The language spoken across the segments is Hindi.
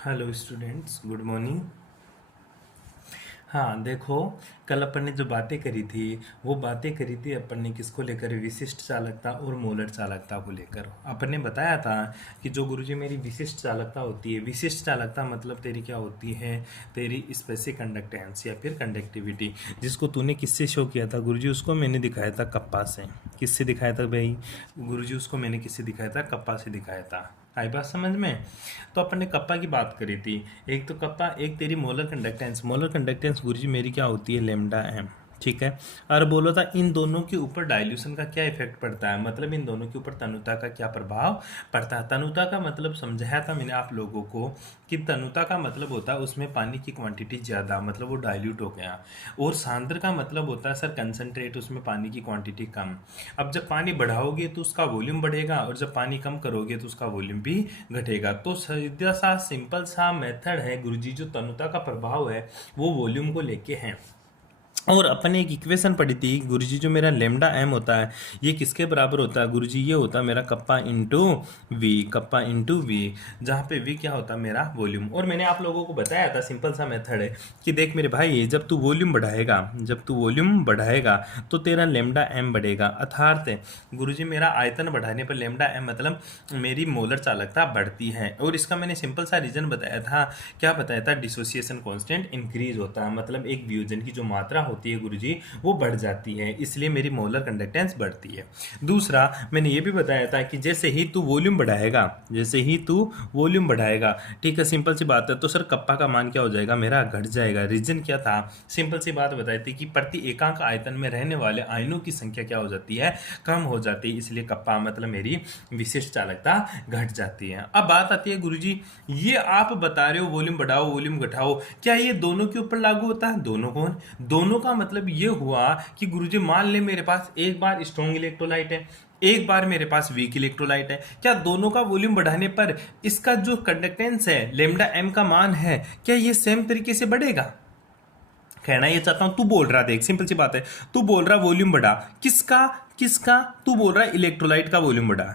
Hello students, good morning. हाँ देखो, कल अपन ने जो बातें करी थी वो बातें करी थी अपन ने किसको लेकर, विशिष्ट चालकता और मोलर चालकता को लेकर। अपन ने बताया था कि जो गुरुजी मेरी विशिष्ट चालकता होती है, विशिष्ट चालकता मतलब तेरी क्या होती है, तेरी स्पेसिफिक कंडक्टेंस या फिर कंडक्टिविटी, जिसको तूने किससे शो किया था गुरुजी, उसको मैंने दिखाया था कप्पा से। किससे दिखाया था भाई गुरुजी? उसको मैंने किससे दिखाया था? कप्पा से दिखाया था। आई बात समझ में? तो अपन ने कप्पा की बात करी थी। एक तो कप्पा, एक तेरी मोलर कंडक्टेंस। मोलर कंडक्टेंस गुरुजी मेरी क्या होती है? Lambda M. ठीक है। और बोलो था इन दोनों के ऊपर डाइल्यूशन का क्या इफेक्ट पड़ता है, मतलब इन दोनों के ऊपर तनुता का क्या प्रभाव पड़ता है। तनुता का मतलब समझाया था मैंने आप लोगों को कि तनुता का मतलब होता है उसमें पानी की क्वांटिटी ज़्यादा, मतलब वो डाइल्यूट हो गया। और सांद्र का मतलब होता है सर कंसनट्रेट, उसमें पानी की क्वांटिटी कम। अब जब पानी बढ़ाओगे तो उसका वॉल्यूम बढ़ेगा, और जब पानी कम करोगे तो उसका वॉल्यूम भी घटेगा। तो सीधा सा सिंपल सा मेथड है गुरुजी, जो तनुता का प्रभाव है वो वॉल्यूम को लेके है। और अपन ने एक इक्वेशन पढ़ी थी गुरुजी, जो मेरा लेमडा एम होता है ये किसके बराबर होता है गुरुजी? ये होता है मेरा kappa into V, kappa into V, जहाँ पे वी क्या होता है? मेरा वॉल्यूम। और मैंने आप लोगों को बताया था सिंपल सा मेथड है कि देख मेरे भाई, जब तू वॉल्यूम बढ़ाएगा, जब तू वॉल्यूम बढ़ाएगा तो तेरा लेमडा एम बढ़ेगा। अर्थात गुरुजी मेरा आयतन बढ़ाने पर लेमडा एम मतलब मेरी मोलर चालकता बढ़ती है। और इसका मैंने सिंपल सा रीजन बताया था। क्या बताया था? डिसोसिएशन कांस्टेंट इंक्रीज होता है, मतलब एक वियोजन की जो मात्रा होती है गुरुजी वो बढ़ जाती है, इसलिए मेरी मोलर कंडक्टेंस बढ़ती है। दूसरा मैंने ये भी बताया था कि जैसे ही तू वॉल्यूम बढ़ाएगा, जैसे ही तू वॉल्यूम बढ़ाएगा, ठीक है, सिंपल सी बात है, तो सर कप्पा का मान क्या हो जाएगा? मेरा घट जाएगा। रीजन क्या था? सिंपल सी बात बताई थी कि प्रति एकांक आयतन में रहने वाले आयनों की संख्या क्या हो जाती है? कम हो जाती है, इसलिए कप्पा मतलब मेरी विशिष्ट चालकता घट जाती है। अब बात आती है गुरुजी, ये आप बता रहे हो वॉल्यूम बढ़ाओ वॉल्यूम घटाओ, क्या ये दोनों के ऊपर लागू होता है? दोनों कौन? दोनों का मतलब ये हुआ कि गुरुजी मान ले मेरे पास एक बार स्ट्रॉन्ग इलेक्ट्रोलाइट है, एक बार मेरे पास वीक इलेक्ट्रोलाइट है, क्या दोनों का वॉल्यूम बढ़ाने पर इसका जो कंडक्टेंस है लेमडा एम का मान है, क्या ये सेम तरीके से बढ़ेगा? कहना ये चाहता हूं, तू बोल रहा, देख सिंपल सी बात है, तू बोल रहा वॉल्यूम बढ़ा, किसका किसका? तू बोल रहा इलेक्ट्रोलाइट का वॉल्यूम बढ़ा,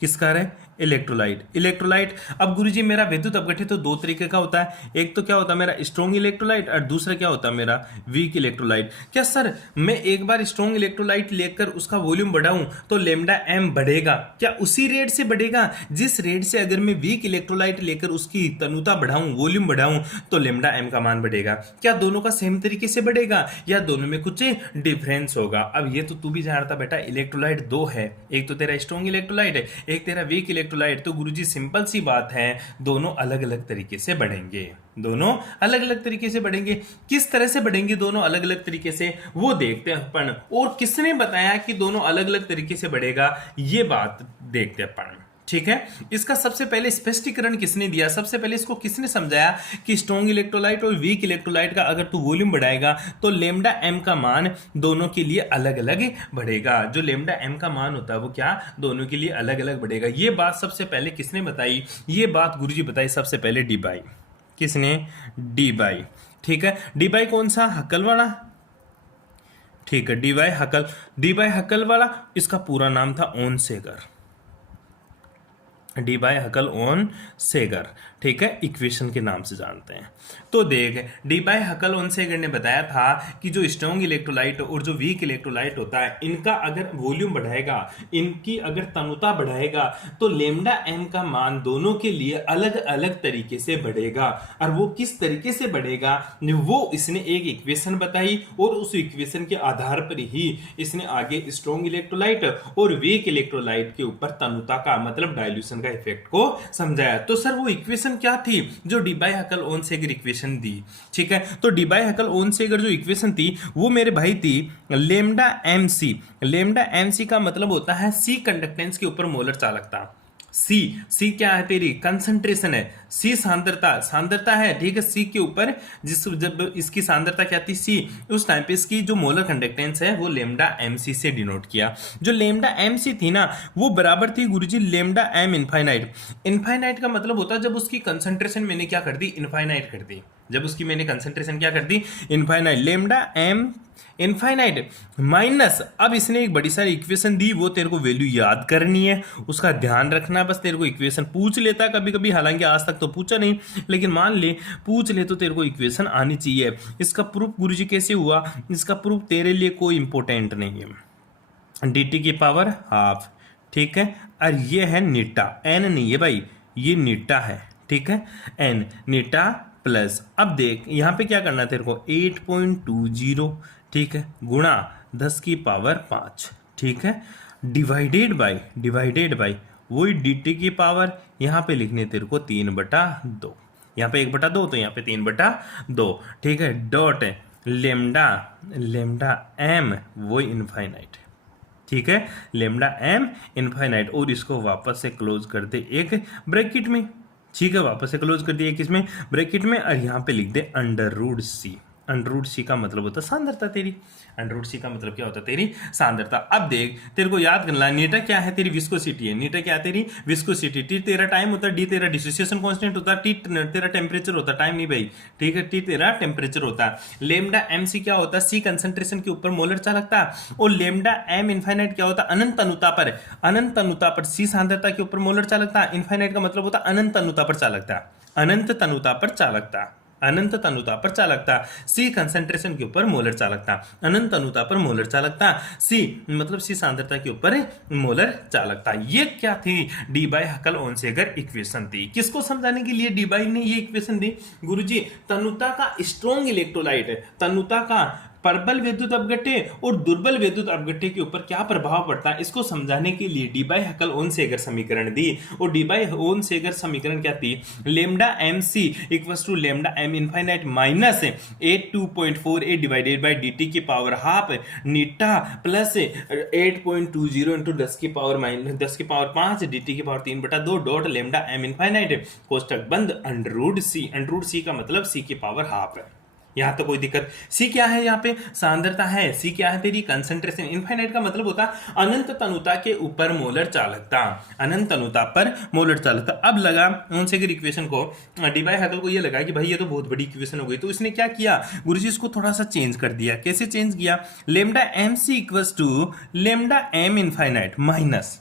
किसका रे? इलेक्ट्रोलाइट। इलेक्ट्रोलाइट, अब गुरुजी मेरा विद्युत अपघटित तो दो तरीके का होता है, एक तो क्या होता है मेरा स्ट्रॉन्ग इलेक्ट्रोलाइट, और दूसरा क्या होता है मेरा वीक इलेक्ट्रोलाइट। क्या सर मैं एक बार स्ट्रॉन्ग इलेक्ट्रोलाइट लेकर उसका वॉल्यूम बढ़ाऊं तो लेमडा एम बढ़ेगा? क्या उसी रेट से बढ़ेगा जिस रेट से अगर मैं वीक इलेक्ट्रोलाइट लेकर उसकी तनुता बढ़ाऊं, वॉल्यूम बढ़ाऊं, तो लेमडा एम का मान बढ़ेगा? क्या दोनों का सेम तरीके से बढ़ेगा या दोनों में कुछ डिफरेंस होगा? अब ये तो तू भी जानता बेटा, इलेक्ट्रोलाइट दो है, एक तो तेरा स्ट्रॉन्ग इलेक्ट्रोलाइट है, एक तेरा वीक इलेक्ट्रोलाइट। तो गुरुजी सिंपल सी बात है, दोनों अलग अलग तरीके से बढ़ेंगे, दोनों अलग अलग तरीके से बढ़ेंगे। किस तरह से बढ़ेंगे दोनों अलग अलग तरीके से, वो देखते हैं अपन। और किसने बताया कि दोनों अलग अलग तरीके से बढ़ेगा, ये बात देखते हैं अपन। ठीक है, इसका सबसे पहले स्पष्टीकरण किसने दिया? सबसे पहले इसको किसने समझाया कि स्ट्रॉन्ग इलेक्ट्रोलाइट और वीक इलेक्ट्रोलाइट का अगर तू वॉल्यूम बढ़ाएगा तो लेमडा एम का मान दोनों के लिए अलग अलग बढ़ेगा। जो लेमडा एम का मान होता है वो क्या दोनों के लिए अलग अलग बढ़ेगा। ये बात सबसे पहले किसने बताई? ये बात गुरुजी बताई सबसे पहले डी बाई। किसने? D by. ठीक है, डी बाई कौन सा? हक्कल वाला। ठीक है, Debye Huckel, Debye Huckel वाला, इसका पूरा नाम था Onsager, Debye Huckel Onsager. ठीक है, इक्वेशन के नाम से जानते हैं। तो देख, डी बाय हकल ओन सेगर ने बताया था कि जो स्ट्रॉन्ग इलेक्ट्रोलाइट और जो वीक इलेक्ट्रोलाइट होता है, इनका अगर वॉल्यूम बढ़ाएगा, इनकी अगर तनुता बढ़ाएगा, तो लेमडा एम का मान दोनों के लिए अलग अलग तरीके से बढ़ेगा। और वो किस तरीके से बढ़ेगा वो इसने एक इक्वेशन बताई, और उस इक्वेशन के आधार पर ही इसने आगे स्ट्रॉन्ग इलेक्ट्रोलाइट और वीक इलेक्ट्रोलाइट के ऊपर तनुता का मतलब डाइल्यूशन का इफेक्ट को समझाया। तो सर वो इक्वेशन क्या थी जो Debye Huckel Onsager equation दी? ठीक है, तो Debye Huckel Onsager जो इक्वेशन थी वो मेरे भाई थी lambda M C. Lambda M C का मतलब होता है सी कंडक्टेंस के ऊपर मोलर चालकता। सी, सी क्या है तेरी? कंसंट्रेशन है। सी सांद्रता, सांद्रता है, ठीक है, सी के ऊपर जिस जब इसकी सांद्रता क्या थी? सी, उस टाइम पे इसकी जो मोलर कंडक्टेंस है वो लेमडा एम सी से डिनोट किया। जो लेमडा एम सी थी ना वो बराबर थी गुरुजी लेमडा एम इनफाइनाइट। इनफाइनाइट का मतलब होता है जब उसकी कंसंट्रेशन मैंने क्या कर दी? इनफाइनाइट कर दी। जब उसकी मैंने कंसंट्रेशन क्या कर दी, infinite, lambda M infinite minus, अब इसने एक बड़ी सारी इक्वेशन दी, वो तेरे को वैल्यू याद करनी है, उसका ध्यान रखना, बस तेरे को इक्वेशन पूछ लेता कभी कभी, हालांकि आज तक तो पूछा नहीं, लेकिन मान ले पूछ ले तो तेरे को इक्वेशन आनी चाहिए। इसका प्रूफ गुरुजी कैसे हुआ, इसका प्रूफ तेरे लिए कोई इंपॉर्टेंट नहीं है, dt की पावर हाफ, ठीक है, और ये है नीटा, एन नहीं है भाई, ये नीटा है, ठीक है, एन नीटा प्लस, अब देख यहाँ पे क्या करना है तेरे को, 8.20, ठीक है, गुणा 10 की पावर 5, ठीक है, डिवाइडेड बाई वही dt की पावर, यहाँ पे लिखने तेरे को 3/2, यहाँ पे 1/2 तो यहाँ पे 3/2, ठीक है, डॉट लेमडा एम वो इनफाइनाइट, ठीक है, लेमडा एम इनफाइनाइट, और इसको वापस से क्लोज कर दे एक ब्रैकेट में, ठीक है, वापस से क्लोज कर दिया किसमें, ब्रैकेट में, और यहाँ पे लिख दे √c, √c का मतलब होता है सांद्रता तेरी, √c का मतलब क्या होता है तेरी सांद्रता। अब देख तेरे को याद करना, नीटा क्या है तेरी विस्कोसिटी है, नीटा क्या है तेरी विस्कोसिटी, टी तेरा टाइम होता है, डी तेरा डिसोसिएशन कांस्टेंट होता है, टी तेरा टेम्परेचर होता है, टाइम नहीं भाई, ठीक है, टी तेरा टेम्परेचर होता है, लेमडा एम सी क्या होता है, सी कंसंट्रेशन के ऊपर मोलर चालकता, और लेमडा एम इनफाइनाइट क्या होता है, अनंत अनुता पर सी सांद्रता के ऊपर मोलर चालकता, इनफाइनाइट का मतलब होता है अनंत अनुता पर चालकता, अनंत तनुता पर चालकता, अनंत तनुता पर चालकता, सी कंसंट्रेशन के ऊपर मोलर चालकता, अनंत तनुता पर मोलर चालकता, सी मतलब सी सांद्रता के ऊपर मोलर चालकता। ये क्या थी, D by Huckel Onsager equation थी। किसको समझाने के लिए डी बाई ने ये इक्वेशन दी, गुरुजी तनुता का स्ट्रॉन्ग इलेक्ट्रोलाइट, तनुता का प्रबल विद्युत अपघट्य और दुर्बल विद्युत अपघट्य के ऊपर क्या प्रभाव पड़ता है, इसको समझाने के लिए डी बाई हकल ओनसेगर समीकरण दी। और डी बाई ओनसेगर समीकरण क्या थी, lambda M C equals to lambda M infinite minus 82.48 divided by D T की पावर हाफ नीटा प्लस 8.20 इंटू 10 की पावर 5 डी टी की power 3/2 dot lambda M infinite कोष्टक बंद अंडर सी का मतलब सी की पावर हाफ है। यहां तो कोई दिक्कत, सी क्या है, यहाँ पे सांद्रता है, सी क्या है तेरी कंसंट्रेशन, इनफाइनाइट का मतलब होता है अनंत तनुता के ऊपर मोलर चालकता, अनंत तनुता पर मोलर चालकता। अब लगा ओनसेगर इक्वेशन को, डी बाई हकल को ये लगा कि भाई ये तो बहुत बड़ी इक्वेशन हो गई, तो इसने क्या किया गुरुजी, इसको थोड़ा सा चेंज कर दिया। कैसे चेंज किया, lambda M C equals to lambda M infinite minus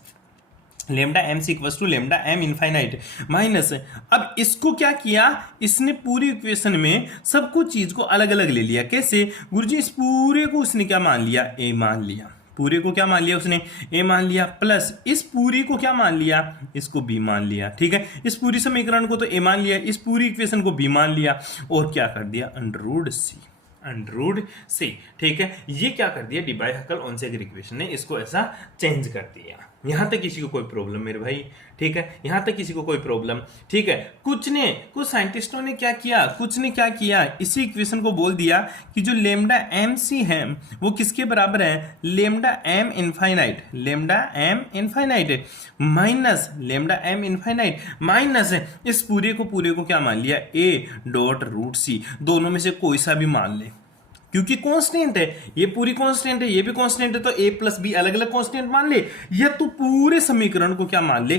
lambda M C equals to lambda M infinite minus, अब इसको क्या किया, इसने पूरी इक्वेशन में सब कुछ चीज को अलग अलग ले लिया। कैसे गुरुजी, इस पूरे को उसने क्या मान लिया, ए मान लिया, पूरे को क्या मान लिया उसने, ए मान लिया, प्लस इस पूरी को क्या मान लिया, इसको बी मान लिया, ठीक है, इस पूरी समीकरण को तो ए मान लिया, इस पूरी इक्वेशन को बी मान लिया, और क्या कर दिया अंडर सी, ठीक है, ये क्या कर दिया, D by Huckel Onsager equation ने इसको ऐसा चेंज कर दिया। यहां तक किसी को कोई प्रॉब्लम मेरे भाई, ठीक है, यहां तक किसी को कोई प्रॉब्लम, ठीक है। कुछ साइंटिस्टों ने क्या किया, इसी इक्वेशन को बोल दिया कि जो लेमडा एम सी है वो किसके बराबर है, lambda M infinite minus lambda M infinite minus इस पूरे को क्या मान लिया, ए डॉट रूट सी, दोनों में से कोई सा भी मान ले, क्योंकि कांस्टेंट है, ये पूरी कांस्टेंट है, ये भी कांस्टेंट है, तो a प्लस बी अलग अलग कांस्टेंट मान ले, या तो पूरे समीकरण को क्या मान ले,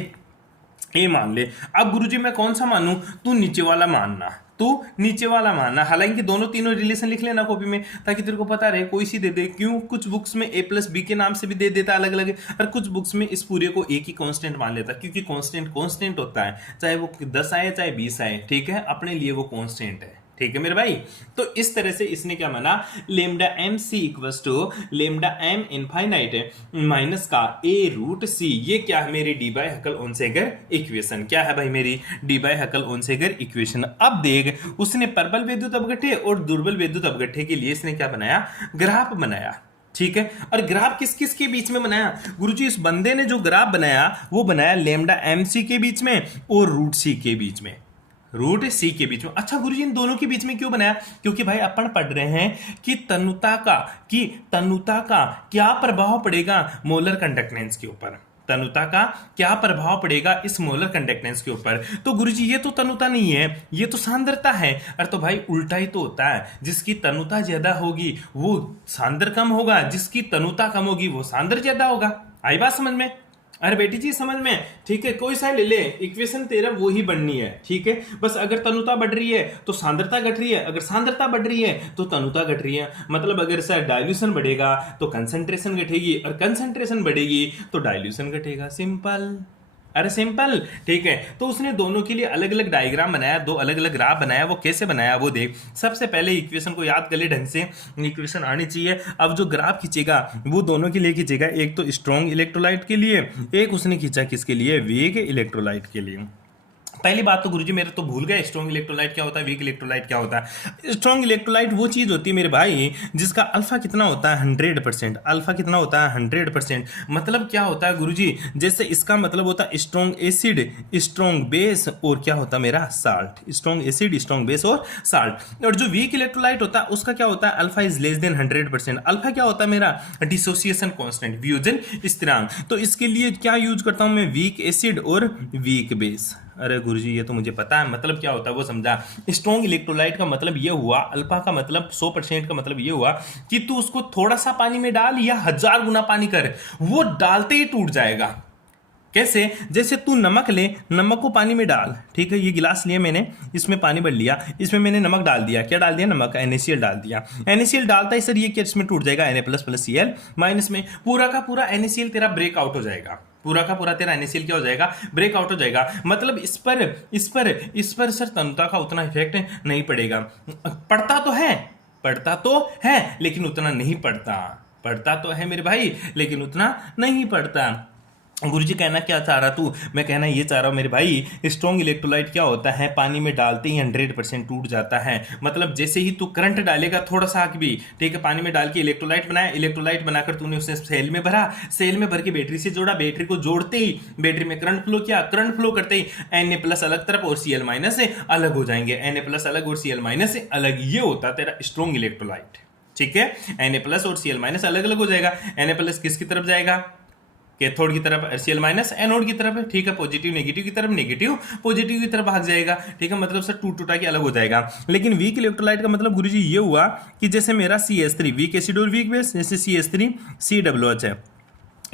a मान ले। अब गुरुजी मैं कौन सा मानूं, तू नीचे वाला मानना, हालांकि दोनों तीनों रिलेशन लिख लेना कॉपी में, ताकि तेरे को पता रहे, कोई सी दे दे, क्यों कुछ बुक्स में a प्लस बी के नाम से भी दे देता अलग अलग, और कुछ बुक्स में इस पूरे को एक ही कांस्टेंट मान लेता, क्योंकि कांस्टेंट होता है, चाहे वो 10 आए चाहे 20 आए, ठीक है, अपने लिए वो कांस्टेंट है, ठीक है मेरे भाई। तो इस तरह से इसने क्या माना, lambda M C equals to lambda M infinite minus का ए रूट सी, ये क्या है मेरी Debye Huckel Onsager equation, क्या है भाई मेरी Debye Huckel Onsager equation. अब देख उसने प्रबल विद्युत अपघट्य और दुर्बल विद्युत अपघट्य के लिए इसने क्या बनाया, ग्राफ बनाया, ठीक है, और ग्राफ किस किस के बीच में बनाया गुरुजी, इस बंदे ने जो ग्राफ बनाया वो बनाया लेमडा एम सी के बीच में और रूट सी के बीच में, अच्छा गुरुजी इन दोनों के बीच में क्यों बनाया, क्योंकि भाई अपन पढ़ रहे हैं कि तनुता का क्या प्रभाव पड़ेगा मोलर कंडक्टेंस के ऊपर, तनुता का क्या प्रभाव पड़ेगा इस मोलर कंडक्टेंस के ऊपर। तो गुरुजी ये तो तनुता नहीं है, ये तो सांद्रता है। अरे तो भाई उल्टा ही तो होता है, जिसकी तनुता ज्यादा होगी वो सांद्र कम होगा, जिसकी तनुता कम होगी वो सांद्र ज्यादा होगा। आई बात समझ में, अरे बेटी जी समझ में, ठीक है, कोई सा ले ले, इक्वेशन तेरा वो ही बननी है, ठीक है। बस अगर तनुता बढ़ रही है तो सांद्रता घट रही है, अगर सांद्रता बढ़ रही है तो तनुता घट रही है। मतलब अगर सर डाइल्यूशन बढ़ेगा तो कंसंट्रेशन घटेगी, और कंसंट्रेशन बढ़ेगी तो डाइल्यूशन घटेगा। सिंपल, अरे सिंपल, ठीक है। तो उसने दोनों के लिए अलग अलग डायग्राम बनाया, दो अलग अलग ग्राफ बनाया। वो कैसे बनाया वो देख। सबसे पहले इक्वेशन को याद कर ले ढंग से, इक्वेशन आनी चाहिए। अब जो ग्राफ खींचेगा वो दोनों के लिए खींचेगा, एक तो स्ट्रॉन्ग इलेक्ट्रोलाइट के लिए, एक उसने खींचा किसके लिए, वीक इलेक्ट्रोलाइट के लिए। पहली बात तो गुरुजी मेरे तो भूल गए, स्ट्रॉन्ग इलेक्ट्रोलाइट क्या होता है, वीक इलेक्ट्रोलाइट क्या होता है। स्ट्रॉन्ग इलेक्ट्रोलाइट वो चीज होती है मेरे भाई जिसका अल्फा कितना होता है 100%, अल्फा कितना होता है 100%। मतलब क्या होता है गुरुजी, जैसे इसका मतलब होता है स्ट्रॉन्ग एसिड, स्ट्रॉन्ग बेस, और क्या होता है मेरा salt, strong acid, strong base और साल्ट। और जो वीक इलेक्ट्रोलाइट होता है उसका क्या होता है, alpha is less then 100%। Alpha क्या होता है मेरा, डिसोसिएशन कांस्टेंट, वियोजन स्थिरांक। तो इसके लिए क्या यूज करता हूं मैं, वीक एसिड और वीक बेस। अरे गुरुजी ये तो मुझे पता है, मतलब क्या होता है वो समझा। स्ट्रॉन्ग इलेक्ट्रोलाइट का मतलब ये हुआ, अल्फा का मतलब 100% का मतलब ये हुआ कि तू उसको थोड़ा सा पानी में डाल या 1000 गुना पानी कर, वो डालते ही टूट जाएगा। कैसे, जैसे तू नमक ले, नमक को पानी में डाल, ठीक है, ये गिलास लिया मैंने, इसमें पानी भर लिया, इसमें मैंने नमक डाल दिया, क्या डाल दिया, नमक, NaCl डाल दिया। NaCl डालता है सर, ये क्या इसमें टूट जाएगा, Na++Cl माइनस में, पूरा का पूरा NaCl तेरा ब्रेक आउट हो जाएगा, पूरा का पूरा तेरा NaCl क्या हो जाएगा, ब्रेक आउट हो जाएगा। मतलब इस पर सर तनुता का उतना इफेक्ट नहीं पड़ेगा। पड़ता तो है लेकिन उतना नहीं पड़ता, पड़ता तो है मेरे भाई लेकिन उतना नहीं पड़ता। गुरुजी कहना क्या चाह रहा तू, मैं कहना ये चाह रहा हूँ मेरे भाई, स्ट्रॉन्ग इलेक्ट्रोलाइट क्या होता है, पानी में डालते ही 100% टूट जाता है। मतलब जैसे ही तू करंट डालेगा थोड़ा सा भी, ठीक है, पानी में डाल के इलेक्ट्रोलाइट बनाया, इलेक्ट्रोलाइट बनाकर तूने उसे सेल में भरा, सेल में भर के बैटरी से जोड़ा, बैटरी को जोड़ते ही बैटरी में करंट फ्लो किया, करंट फ्लो करते ही Na+ अलग तरफ और Cl- से अलग हो जाएंगे, Na+ अलग और Cl- से अलग। ये होता तेरा स्ट्रॉन्ग इलेक्ट्रोलाइट, ठीक है। Na+ और Cl- अलग अलग हो जाएगा। Na+ किसकी तरफ जाएगा, कैथोड की तरफ, Cl- एनोड की तरफ है, ठीक है, पॉजिटिव नेगेटिव की तरफ, नेगेटिव पॉजिटिव की तरफ भाग जाएगा, ठीक है, मतलब सर टूट टूटा के अलग हो जाएगा। लेकिन वीक इलेक्ट्रोलाइट का मतलब गुरुजी ये हुआ कि जैसे मेरा CH3 वीक एसिड और वीक बेस, जैसे CH3 COOH है,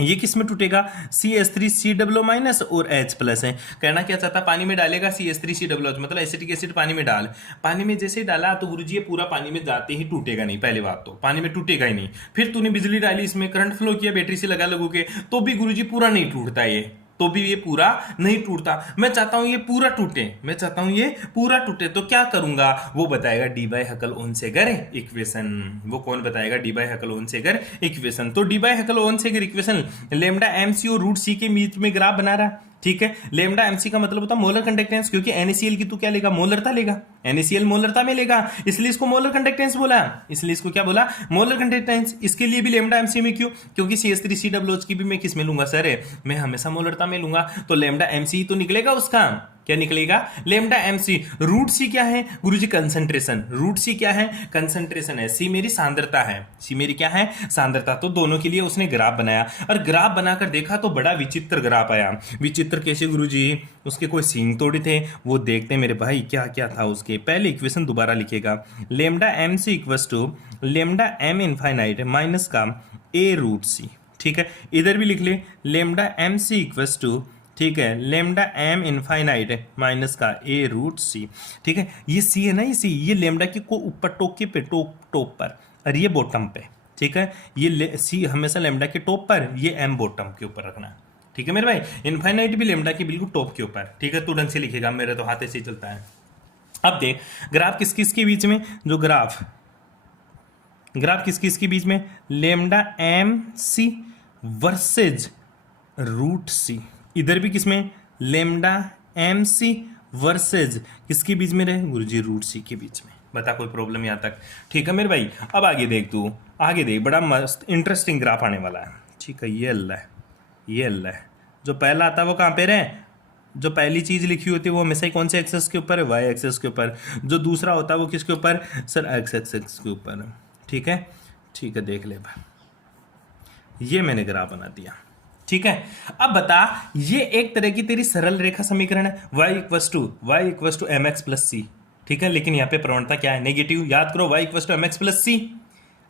ये किस में टूटेगा, CH3 COO- और H+ है। कहना क्या चाहता, पानी में डालेगा CH3 COOH, मतलब एसिटिक एसिड पानी में डाल, पानी में जैसे डाला तो गुरुजी ये पूरा पानी में जाते ही टूटेगा नहीं, पहली बात तो पानी में टूटेगा ही नहीं। फिर तूने बिजली डाली, इसमें करंट फ्लो किया बैटरी से लगा लगू के, तो भी गुरुजी पूरा नहीं टूटता, ये तो भी ये पूरा नहीं टूटता। मैं चाहता हूं ये पूरा टूटे, मैं चाहता हूं ये पूरा टूटे, तो क्या करूंगा वो बताएगा डी-बाई-हकल-ओहनसेगर इक्वेशन। वो कौन बताएगा, डी-बाई-हकल-ओहनसेगर इक्वेशन। तो डी-बाई-हकल-ओहनसेगर इक्वेशन लेमडा MC और रूट C के बीच में ग्राफ बना रहा, ठीक है। लेमडा MC का मतलब होता है मोलर कंडक्टेंस, क्योंकि NaCl की तू क्या लेगा, मोलरता लेगा, NaCl मोलरता में लेगा, इसलिए इसको मोलर कंडक्टेंस बोला, इसलिए इसको क्या बोला, मोलर कंडक्टेंस। इसके लिए भी लेमडा MC में क्यों, क्योंकि CH3 COOH की भी मैं किस में लूंगा सर, मैं हमेशा मोलरता में लूंगा, तो लेमडा MC ही तो निकलेगा उसका, क्या निकलेगा, लेमडा MC। रूट C क्या है गुरुजी, कंसंट्रेशन, रूट C क्या है, कंसंट्रेशन है, C मेरी सांद्रता है, C मेरी क्या है, सांद्रता। तो दोनों के लिए उसने ग्राफ बनाया, और ग्राफ बनाकर देखा तो बड़ा विचित्र ग्राफ आया। विचित्र कैसे गुरुजी, उसके कोई सींग तोड़े थे, वो देखते मेरे भाई क्या क्या था उसके। पहले इक्वेशन दोबारा लिखेगा, lambda MC equals to lambda M infinite minus का A रूट C, ठीक है। इधर भी लिख ले, लेमडा MC इक्वल्स टू, ठीक है, लेमडा M इनफाइनाइट माइनस का A रूट C, ठीक है। ये C है ना, ये C, ये लेमडा की को ऊपर टॉप के पे, टॉप पर, और ये बॉटम पे, ठीक है। ये C हमेशा लेमडा के टॉप पर, ये M बॉटम के ऊपर रखना, ठीक है मेरे भाई। इनफाइनाइट भी लेमडा के बिल्कुल टॉप के ऊपर, ठीक है। तू ढंग से लिखेगा, मेरे तो हाथ ऐसे ही चलता है। अब देख ग्राफ किस किस के बीच में, जो ग्राफ किस किस के बीच में, lambda MC versus root C। इधर भी किसमें, लेमडा MC वर्सेज किसके बीच में रहे गुरुजी, रूट C के बीच में। बता कोई प्रॉब्लम यहाँ तक, ठीक है मेरे भाई। अब आगे देख, तू आगे देख, बड़ा मस्त इंटरेस्टिंग ग्राफ आने वाला है, ठीक है। ये अल्लाह है, ये अल्लाह है। जो पहला आता है वो कहाँ पे रहे, जो पहली चीज लिखी होती है वो हमेशा ही कौन से एक्सेस के ऊपर है, Y एक्सेस के ऊपर। जो दूसरा होता है वो किसके ऊपर, सर X एक्सेस के ऊपर, ठीक है, ठीक है। देख ले भाई, ये मैंने ग्राफ बना दिया, ठीक है। अब बता, ये एक तरह की तेरी सरल रेखा समीकरण है, y इक्वस टू mx+c, ठीक है। लेकिन यहाँ पे प्रवणता क्या है, नेगेटिव। याद करो, y इक्वस टू mx+c,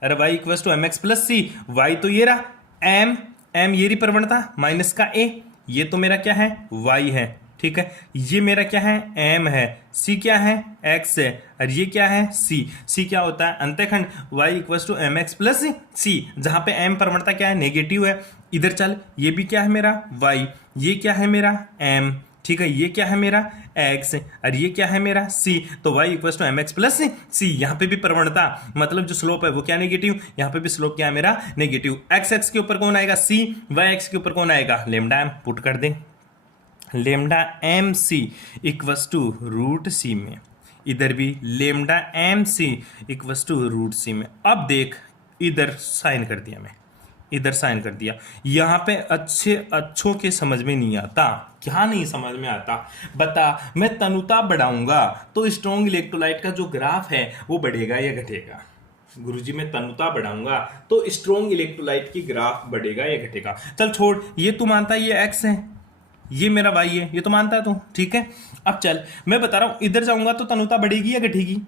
अरे y equals to mx+c, y तो ये रहा m एम ये रही प्रवणता माइनस का ए, ये तो मेरा क्या है वाई है, ठीक है। ये मेरा क्या है एम है, सी क्या है एक्स है, और ये क्या है सी। सी क्या होता है अंतःखंड y equals to M X plus C, जहां पे m प्रवणता क्या है नेगेटिव है। इधर चल, ये भी क्या है मेरा y, ये क्या है मेरा m, ठीक है, ये क्या है मेरा x और ये क्या है मेरा c। तो y equals to M X plus C, यहाँ पे भी प्रवणता मतलब जो स्लोप है वो क्या नेगेटिव, यहाँ पे भी स्लोप क्या है मेरा नेगेटिव। x x के ऊपर कौन आएगा c, y x के ऊपर कौन आएगा लेमडा m, पुट कर दें lambda M C equals to root C में, इधर भी lambda M C equals to root C में। अब देख इधर साइन कर दिया, मैं इधर साइन कर दिया। यहां पे अच्छों के समझ में नहीं आता, क्या नहीं समझ में आता बता। मैं तनुता बढ़ाऊंगा तो स्ट्रॉन्ग इलेक्ट्रोलाइट का जो ग्राफ है वो बढ़ेगा या घटेगा। गुरुजी मैं तनुता बढ़ाऊंगा तो स्ट्रॉन्ग इलेक्ट्रोलाइट की ग्राफ बढ़ेगा या घटेगा। चल छोड़, ये तू मानता है ये एक्स है, ये मेरा वाई है, ये तो मानता है तू, ठीक है। अब चल मैं बता रहा हूं, इधर जाऊंगा तो तनुता बढ़ेगी या घटेगी,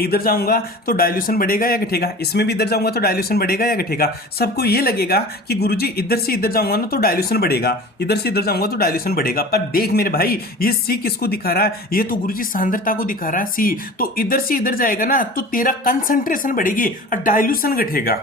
इधर जाऊंगा तो डाइल्यूशन बढ़ेगा या घटेगा, इसमें भी इधर जाऊंगा तो डाइल्यूशन बढ़ेगा या घटेगा। सबको ये लगेगा कि गुरुजी इधर से इधर जाऊंगा ना तो डाइल्यूशन बढ़ेगा, इधर से इधर जाऊंगा तो डाइल्यूशन बढ़ेगा। पर देख मेरे भाई ये सी किसको दिखा रहा है, ये तो गुरुजी सांद्रता को दिखा रहा है सी। तो इधर से इधर जाएगा ना तो तेरा कंसंट्रेशन बढ़ेगी और डाइल्यूशन घटेगा।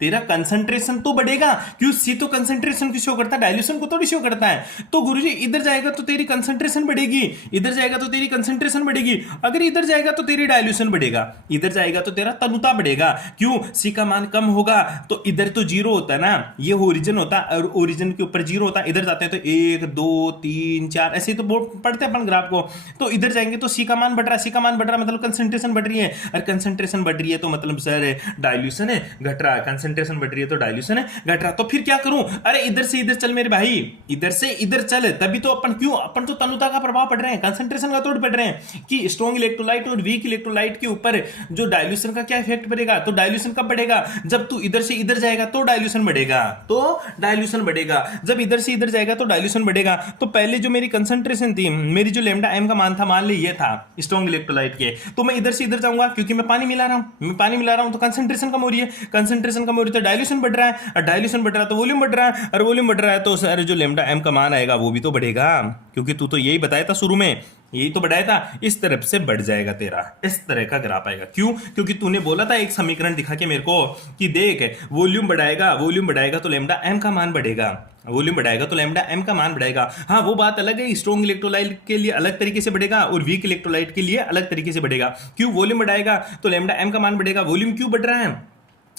तेरा कंसंट्रेशन तो बढ़ेगा, क्यों सी तो कंसंट्रेशन की शो करता है, डाइल्यूशन को थोड़ी शो करता है। तो गुरुजी इधर जाएगा तो तेरी कंसंट्रेशन बढ़ेगी, इधर जाएगा तो तेरी कंसंट्रेशन बढ़ेगी। अगर इधर जाएगा तो तेरी डाइल्यूशन बढ़ेगा, इधर जाएगा तो तेरा तनुता बढ़ेगा। क्यों, सी का मान कम होगा तो इधर तो जीरो होता है ना, ये ओरिजिन होता है और ओरिजिन के ऊपर जीरो होता है। इधर जाते हैं तो 1 2 3 4 ऐसे तो बोर्ड पढ़ते हैं अपन ग्राफ को। तो इधर जाएंगे तो सी का मान बढ़ रहा है, सी का मान बढ़ रहा है मतलब कंसंट्रेशन बढ़ रही है, और कंसंट्रेशन बढ़ रही है तो मतलब सर डाइल्यूशन है घट रहा है, कंसंट्रेशन बढ़ रही है तो डाइल्यूशन है घट रहा। तो फिर क्या करूं, अरे इधर से इधर चल मेरे भाई, इधर से इधर चल, तभी तो अपन क्यों अपन तो तनुता का प्रभाव पड़ रहे हैं, कंसंट्रेशन का तोड़ पड़ रहे हैं कि स्ट्रॉन्ग इलेक्ट्रोलाइट और वीक इलेक्ट्रोलाइट के ऊपर जो डाइल्यूशन का क्या इफेक्ट पड़ेगा। तो डाइल्यूशन कब बढ़ेगा, जब तू इधर से इधर जाएगा तो डाइल्यूशन बढ़ेगा, तो डाइल्यूशन बढ़ेगा। जब इधर से इधर जाएगा तो डाइल्यूशन बढ़ेगा। तो पहले जो मेरी कंसंट्रेशन थी, मेरी जो लेमडा एम का मान था, मान ली ये था स्ट्रॉन्ग इलेक्ट्रोलाइट के, तो मैं इधर से इधर जाऊंगा क्योंकि मैं पानी मिला रहा हूं, मैं पानी मिला रहा हूं तो कंसंट्रेशन कम हो रही है, कंसंट्रेशन कम हो रही है तो डाइल्यूशन बढ़ रहा है, और डाइल्यूशन बढ़ रहा है तो वॉल्यूम बढ़ रहा है, और वॉल्यूम बढ़ रहा है तो सर जो लेमडा एम का मान आएगा वो भी तो बढ़ेगा, क्योंकि तू तो यही बताया था शुरू में, यही तो बढ़ाया था। इस तरफ से बढ़ जाएगा तेरा, इस तरह का ग्राफ आएगा। क्यों, क्योंकि तूने बोला था एक समीकरण दिखा के मेरे को कि देख वॉल्यूम बढ़ाएगा तो लेमडा एम का मान बढ़ेगा, वॉल्यूम बढ़ाएगा तो लेमडा एम का मान बढ़ेगा। हाँ वो बात अलग है, स्ट्रॉन्ग इलेक्ट्रोलाइट के लिए अलग तरीके से बढ़ेगा और वीक इलेक्ट्रोलाइट के लिए अलग तरीके से बढ़ेगा। क्यों, वॉल्यूम बढ़ाएगा तो लेमडा एम का मान बढ़ेगा। वॉल्यूम क्यों बढ़ रहा है,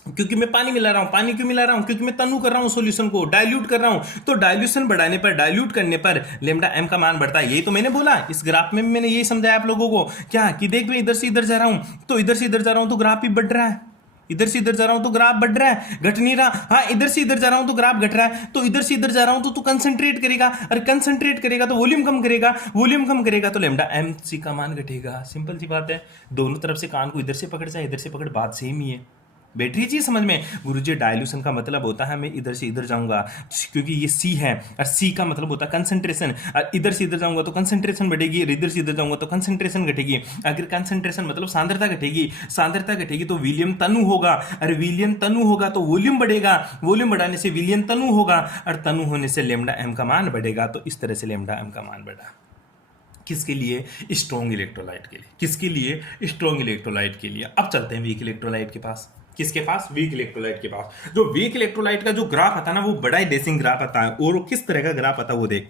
क्योंकि मैं पानी मिला रहा हूं। पानी क्यों मिला रहा हूं, क्योंकि मैं तनु कर रहा हूं सॉल्यूशन को, डाइल्यूट कर रहा हूं। तो डाइल्यूशन बढ़ाने पर, डाइल्यूट करने पर लेमडा एम का मान बढ़ता है। यही तो मैंने बोला, इस ग्राफ में मैंने यही समझाया आप लोगों को क्या, कि देख मैं इधर से इधर जा रहा हूं तो इधर से इधर जा रहा हूं तो ग्राफ भी बढ़ रहा है, इधर से इधर जा रहा हूं तो ग्राफ बढ़ रहा है, घट नहीं रहा। हाँ इधर से इधर जा रहा हूं तो ग्राफ घट रहा है, तो इधर से इधर जा रहा हूं तो तू कंसंट्रेट करेगा, और कंसंट्रेट करेगा तो वॉल्यूम कम करेगा, वॉल्यूम कम करेगा तो लेमडा एम सी का मान घटेगा। सिंपल सी बात है, दोनों तरफ से कान को इधर से पकड़ चाहे इधर से पकड़, बात सेम ही है। बैठ रही चीज समझ में। गुरुजी डाइल्यूशन का मतलब होता है मैं इधर से इधर जाऊंगा क्योंकि ये सी है, और सी का मतलब होता है कंसंट्रेशन, और इधर से इधर जाऊंगा तो कंसंट्रेशन बढ़ेगी, और इधर से इधर जाऊंगा तो कंसंट्रेशन घटेगी। अगर कंसंट्रेशन मतलब सांद्रता घटेगी, सांद्रता घटेगी तो विलियम तनु होगा, और विलियम तनु होगा तो वॉल्यूम बढ़ेगा, वॉल्यूम बढ़ाने से विलियम तनु होगा, और तनु होने से लेमडा एम का मान बढ़ेगा। तो इस तरह से लेमडा एम का मान बढ़ा। किसके लिए, स्ट्रॉन्ग इलेक्ट्रोलाइट के लिए। किसके लिए, स्ट्रॉन्ग इलेक्ट्रोलाइट के लिए। अब चलते हैं वीक इलेक्ट्रोलाइट के पास। किसके पास, वीक इलेक्ट्रोलाइट के पास। जो वीक इलेक्ट्रोलाइट का जो ग्राफ आता है ना वो बड़ा ही डेसिंग ग्राफ आता है, और किस तरह का ग्राफ आता है वो देख।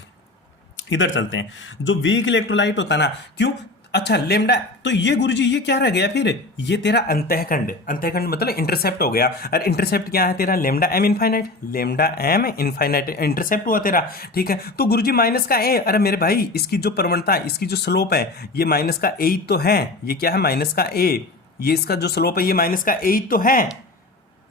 इधर चलते हैं, जो वीक इलेक्ट्रोलाइट होता है ना, क्यों, अच्छा लेमडा, तो ये गुरुजी ये क्या रह गया फिर, ये तेरा अंतःखंड, अंतःखंड मतलब इंटरसेप्ट हो गया। और इंटरसेप्ट क्या है तेरा, lambda M infinite, lambda M infinite intercept हुआ तेरा, ठीक है। तो गुरुजी माइनस का ए, अरे मेरे भाई इसकी जो प्रवणता, इसकी जो स्लोप है ये माइनस का ए तो है, ये क्या है माइनस का ए, ये इसका जो स्लोप है ये माइनस का ए तो है,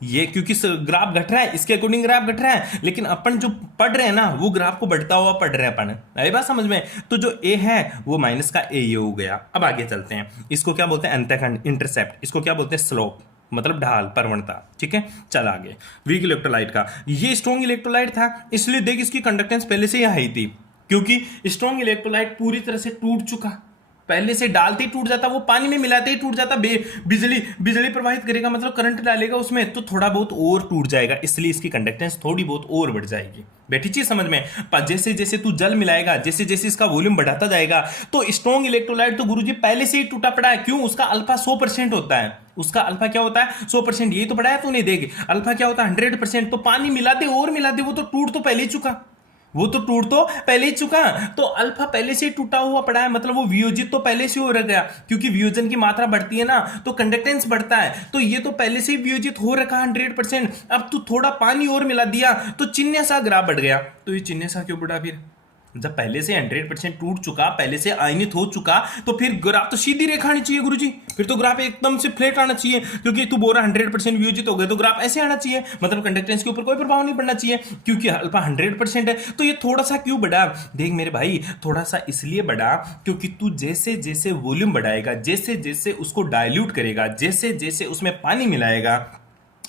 ये क्योंकि ग्राफ घट रहा है इसके अकॉर्डिंग ग्राफ घट रहा है, लेकिन अपन जो पढ़ रहे हैं ना वो ग्राफ को बढ़ता हुआ पढ़ रहे हैं अपन, आई बात समझ में। तो जो ए है वो माइनस का ए ये हो गया। अब आगे चलते हैं, इसको क्या बोलते हैं, अंतःखंड इंटरसेप्ट, इसको क्या बोलते हैं, स्लोप मतलब ढाल, प्रवणता, ठीक है। चल आगे, वीक इलेक्ट्रोलाइट का, ये स्ट्रॉन्ग इलेक्ट्रोलाइट था इसलिए देख इसकी कंडक्टेंस पहले से ही हाई थी, क्योंकि स्ट्रॉन्ग इलेक्ट्रोलाइट पूरी तरह से टूट चुका, पहले से डालते ही टूट जाता, वो पानी में मिलाते ही टूट जाता, बिजली बिजली प्रवाहित करेगा मतलब करंट डालेगा उसमें तो थोड़ा बहुत और टूट जाएगा, इसलिए इसकी कंडक्टेंस थोड़ी बहुत और बढ़ जाएगी। बैठी चीज समझ में। पर जैसे जैसे तू जल मिलाएगा, जैसे जैसे इसका वॉल्यूम बढ़ाता जाएगा, तो स्ट्रॉन्ग इलेक्ट्रोलाइट तो गुरुजी पहले से ही टूटा पड़ा है। क्यों? उसका अल्फा 100% होता है। उसका अल्फा क्या होता है? 100%। यही तो पढ़ाया तूने, देख अल्फा क्या होता है? 100%। तो पानी मिला दे और मिला दे, वो तो टूट तो पहले ही चुका, वो तो टूट तो पहले ही चुका। तो अल्फा पहले से ही टूटा हुआ पड़ा है, मतलब वो वियोजित तो पहले से हो रह गया, क्योंकि वियोजन की मात्रा बढ़ती है ना तो कंडक्टेंस बढ़ता है, तो ये तो पहले से ही वियोजित हो रखा 100%। अब तू थोड़ा पानी और मिला दिया तो चिन्ह सा ग्राफ बढ़ गया। तो ये चिन्ह सा क्यों बढ़ा? फिर जब पहले से 100% टूट चुका, पहले से आयनित हो चुका, तो फिर ग्राफ तो सीधी रेखा आनी चाहिए गुरुजी। फिर तो ग्राफ एकदम से फ्लैट आना चाहिए, क्योंकि तू बोल रहा 100% वियोजित हो गए तो ग्राफ ऐसे आना चाहिए, मतलब कंडक्टेंस के ऊपर कोई प्रभाव नहीं पड़ना चाहिए, क्योंकि अल्फा 100% है। तो ये थोड़ा सा क्यों बढ़ा? देख मेरे भाई, थोड़ा सा इसलिए बढ़ा क्योंकि तू जैसे जैसे वॉल्यूम बढ़ाएगा, जैसे जैसे उसको डाइल्यूट करेगा, जैसे जैसे उसमें पानी मिलाएगा,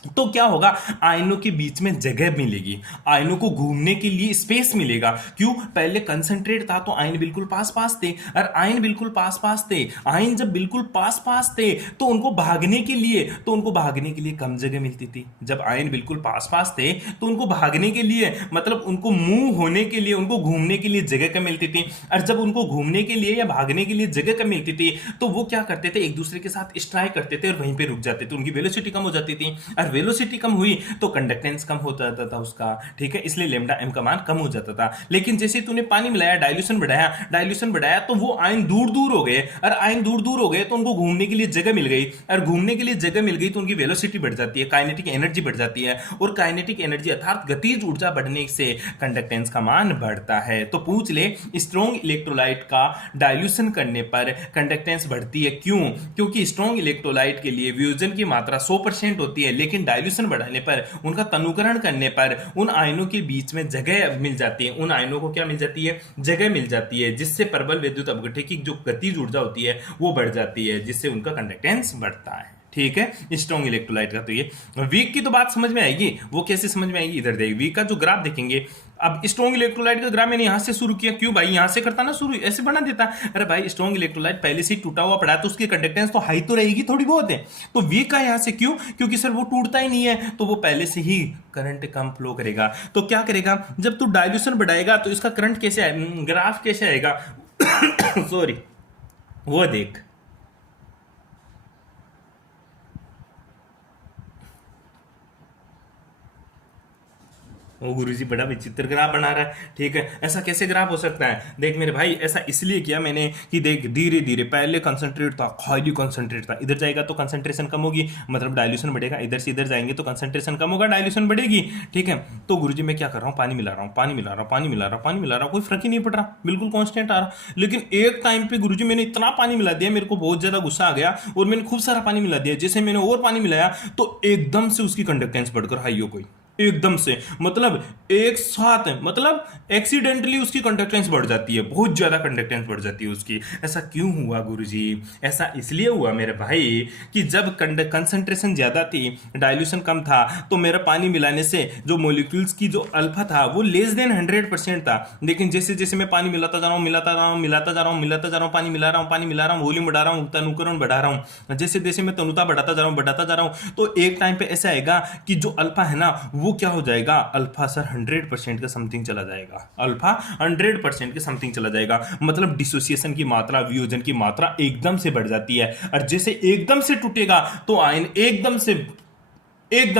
तो क्या होगा? आयनों के बीच में जगह मिलेगी, आयनों को घूमने के लिए स्पेस मिलेगा। क्यों? पहले कंसंट्रेट था तो आयन बिल्कुल पास पास थे, और आयन बिल्कुल पास पास थे, आयन जब बिल्कुल पास पास थे तो उनको भागने के लिए कम जगह मिलती थी। जब आयन बिल्कुल पास पास थे तो उनको भागने के लिए, मतलब उनको मूव होने के लिए, उनको घूमने के लिए जगह कम मिलती थी। और जब उनको घूमने के लिए या भागने के लिए जगह कम मिलती थी तो वो क्या करते थे? एक दूसरे के साथ स्ट्राइक करते थे और वहीं पे रुक जाते थे, उनकी वेलोसिटी कम हो जाती थी, और वेलोसिटी कम हुई तो कंडक्टेंस कम हो जाता था उसका, ठीक है, इसलिए लेमडा एम का मान कम हो जाता था। लेकिन जैसे तूने पानी मिलाया, डाइल्यूशन बढ़ाया तो वो आयन दूर दूर हो गए, और आयन दूर दूर हो गए तो उनको घूमने के लिए जगह मिल गई, और घूमने के लिए जगह मिल गई तो उनकी वेलोसिटी बढ़ जाती है, काइनेटिक एनर्जी बढ़ जाती है, और काइनेटिक एनर्जी अर्थात गतिज ऊर्जा बढ़ने से कंडक्टेंस का मान बढ़ता है। तो पूछ ले, स्ट्रॉन्ग इलेक्ट्रोलाइट का डाइल्यूशन करने पर कंडक्टेंस बढ़ती है। क्यों? क्योंकि स्ट्रॉन्ग इलेक्ट्रोलाइट के लिए वियोजन की मात्रा 100% होती है, लेकिन डाइल्यूशन बढ़ाने पर, उनका तनुकरण करने पर उन आयनों के बीच में जगह मिल जाती है, उन आयनों को क्या मिल जाती है? जगह मिल जाती है, जिससे प्रबल विद्युत अपघट्य की जो गतिज ऊर्जा होती है वो बढ़ जाती है, जिससे उनका कंडक्टेंस बढ़ता है। ठीक है, स्ट्रॉन्ग इलेक्ट्रोलाइट का। तो ये वीक की तो बात समझ में आएगी, वो कैसे समझ में आएगी? इधर देख, वीक का जो ग्राफ देखेंगे। अब स्ट्रॉन्ग इलेक्ट्रोलाइट का ग्राफ मैंने यहां से शुरू किया, क्यों भाई? यहां से करता ना शुरू, ऐसे बना देता। अरे भाई, स्ट्रॉन्ग इलेक्ट्रोलाइट पहले से टूटा हुआ पड़ा है तो उसकी कंडक्टेंस तो हाई तो रहेगी थोड़ी बहुत है, तो वीक का यहां से क्यों? क्योंकि सर वो टूटता ही नहीं है, तो वो पहले से ही करंट कम फ्लो करेगा। तो क्या करेगा? जब तू डाइल्यूशन बढ़ाएगा तो इसका करंट कैसे आएगा, ग्राफ कैसे आएगा? सॉरी, वो देख, वो गुरुजी बड़ा विचित्र ग्राफ बना रहा है। ठीक है, ऐसा कैसे ग्राफ हो सकता है? देख मेरे भाई, ऐसा इसलिए किया मैंने कि देख, धीरे धीरे पहले कंसंट्रेट था, हाईली कंसंट्रेट था, इधर जाएगा तो कंसंट्रेशन कम होगी, मतलब डाइल्यूशन बढ़ेगा, इधर से इधर जाएंगे तो कंसंट्रेशन कम होगा, डाइल्यूशन बढ़ेगी। ठीक है, तो गुरुजी मैं क्या कर रहा हूँ? पानी मिला रहा हूँ, पानी मिला रहा हूँ, पानी मिला रहा हूँ, पानी मिला रहा हूँ, कोई फर्क ही नहीं पड़ रहा, बिल्कुल कॉन्स्टेंट आ रहा। लेकिन एक टाइम पे गुरुजी मैंने इतना पानी मिला दिया, मेरे को बहुत ज्यादा गुस्सा आ गया और मैंने खूब सारा पानी मिला दिया। जैसे मैंने और पानी मिलाया तो एकदम से उसकी कंडक्टेंस बढ़कर हाई हो गई, एकदम से, मतलब एक साथ, मतलब एक्सीडेंटली उसकी कंडक्टेंस बढ़ जाती है, बहुत ज्यादा कंडक्टेंस बढ़ जाती है उसकी। ऐसा क्यों हुआ गुरुजी? ऐसा इसलिए हुआ मेरे भाई कि जब कंसंट्रेशन ज्यादा थी, डाइल्यूशन कम था, तो मेरा पानी मिलाने से जो मॉलिक्यूल्स की जो अल्फा था वो लेस देन 100% था। लेकिन जैसे जैसे मैं पानी मिलाता जा रहा हूँ, मिलाता जा रहा हूँ, मिलाता जा रहा हूँ, मिलाता जा रहा हूँ, पानी मिला रहा हूँ, पानी मिला रहा हूँ, वॉल्यूम बढ़ा रहा हूँ, तनुकरण बढ़ा रहा हूँ, जैसे जैसे मैं तनुता बढ़ाता जा रहा हूँ, बढ़ाता जा रहा हूँ, तो एक टाइम पे ऐसा आएगा कि जो अल्फा है ना वो क्या हो जाएगा? अल्फा सर 100% का समथिंग चला जाएगा, अल्फा 100% के समथिंग चला जाएगा, मतलब डिसोसिएशन की मात्रा, वियोजन की मात्रा एकदम से बढ़ जाती है। और जैसे एकदम से टूटेगा तो आयन एकदम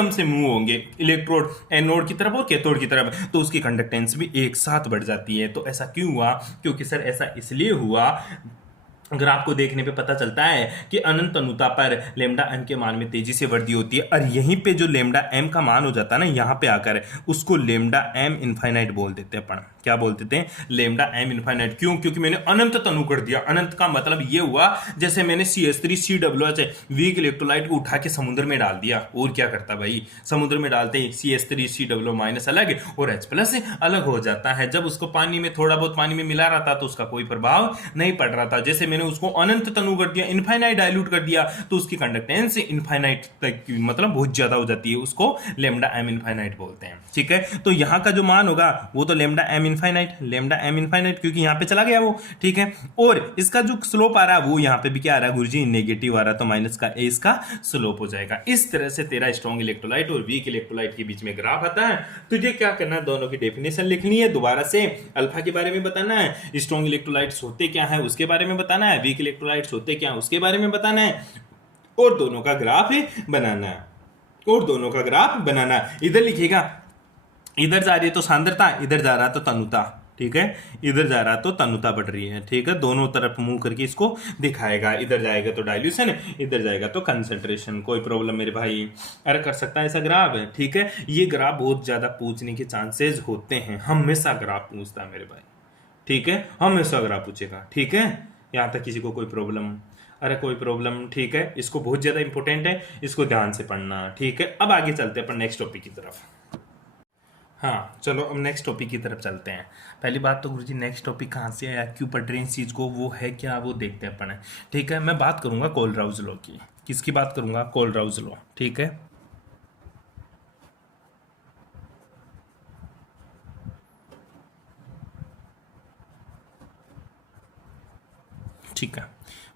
से मूव होंगे इलेक्ट्रोड, एनोड की तरफ और कैथोड की तरफ, तो उसकी कंडक्टेंस भी एक साथ बढ़ जाती है। तो ऐसा क्यों हुआ? क्योंकि सर ऐसा इसलिए हुआ, ग्राफ को देखने पे पता चलता है कि अनंत तनुता पर लेमडा एम के मान में तेजी से वृद्धि होती है, और यहीं पे जो लेमडा एम का मान हो जाता है ना, यहां पे आकर उसको लेमडा एम इनफाइनाइट बोल देते हैं अपन। क्या बोलते थे? Lambda M infinite. क्यों? क्योंकि मैंने अनंत तनु कर दिया। अनंत का मतलब ये हुआ जैसे मैंने CH3COOH वीक इलेक्ट्रोलाइट को उठा के समुद्र में डाल दिया, और क्या करता भाई? समुद्र में डालते ही CH3COO- अलग और H+ अलग हो जाता है। जब उसको पानी में, थोड़ा बहुत पानी में मिला रहा था तो उसका कोई प्रभाव नहीं पड़ रहा था। जैसे मैंने उसको अनंत तनु कर दिया, इनफाइनाइट डाइल्यूट कर दिया, तो उसकी कंडक्टेंस इनफाइनाइट तक की मतलब बहुत ज्यादा हो जाती है, उसको लेमडा एम इनफाइनाइट बोलते हैं। ठीक है, तो यहाँ का जो मान होगा वो तो लेमडा एम इनफाइनाइट, क्योंकि यहाँ पे चला गया वो। ठीक है, और इसका जो स्लोप आ रहा है वो यहाँ पे भी क्या आ रहा है गुरुजी, नेगेटिव आ रहा है, तो माइनस का ए इसका स्लोप हो जाएगा। इस तरह से तेरा स्ट्रॉन्ग इलेक्ट्रोलाइट और वीक इलेक्ट्रोलाइट के बीच में ग्राफ आता है। तुझे क्या करना है, दोनों की डेफिनेशन लिखनी है, दोबारा से अल्फा के बारे में बताना है, स्ट्रॉन्ग इलेक्ट्रोलाइट्स होते क्या है उसके बारे में बताना है, वीक इलेक्ट्रोलाइट्स होते क्या है उसके बारे में बताना है, और दोनों का ग्राफ बनाना है, और दोनों का ग्राफ बनाना है। इधर लिखिएगा, इधर जा रही है तो सांद्रता, इधर जा रहा तो तनुता। ठीक है, इधर जा रहा तो तनुता बढ़ रही है। ठीक है, दोनों तरफ मुंह करके इसको दिखाएगा, इधर जाएगा तो डाइल्यूशन, इधर जाएगा तो कंसंट्रेशन। कोई प्रॉब्लम मेरे भाई? अरे कर सकता है ऐसा ग्राफ है। ठीक है, ये ग्राफ बहुत ज्यादा पूछने के चांसेस होते हैं, हमेशा ग्राफ पूछता है मेरे भाई। ठीक है, हमेशा ग्राफ पूछेगा। ठीक है, यहाँ तक किसी को कोई प्रॉब्लम? अरे कोई प्रॉब्लम? ठीक है, इसको बहुत ज्यादा इंपॉर्टेंट है, इसको ध्यान से पढ़ना। ठीक है, अब आगे चलते हैं अपन नेक्स्ट टॉपिक की तरफ। हाँ चलो अब नेक्स्ट टॉपिक की तरफ चलते हैं। पहली बात तो गुरुजी नेक्स्ट टॉपिक कहाँ से आया, क्यों पढ़ रहे हैं इस चीज़ को, वो है क्या, वो देखते हैं अपन। ठीक है, मैं बात करूंगा कोलराउज लॉ की। किसकी बात करूंगा? कोलराउज लॉ। ठीक है, ठीक है,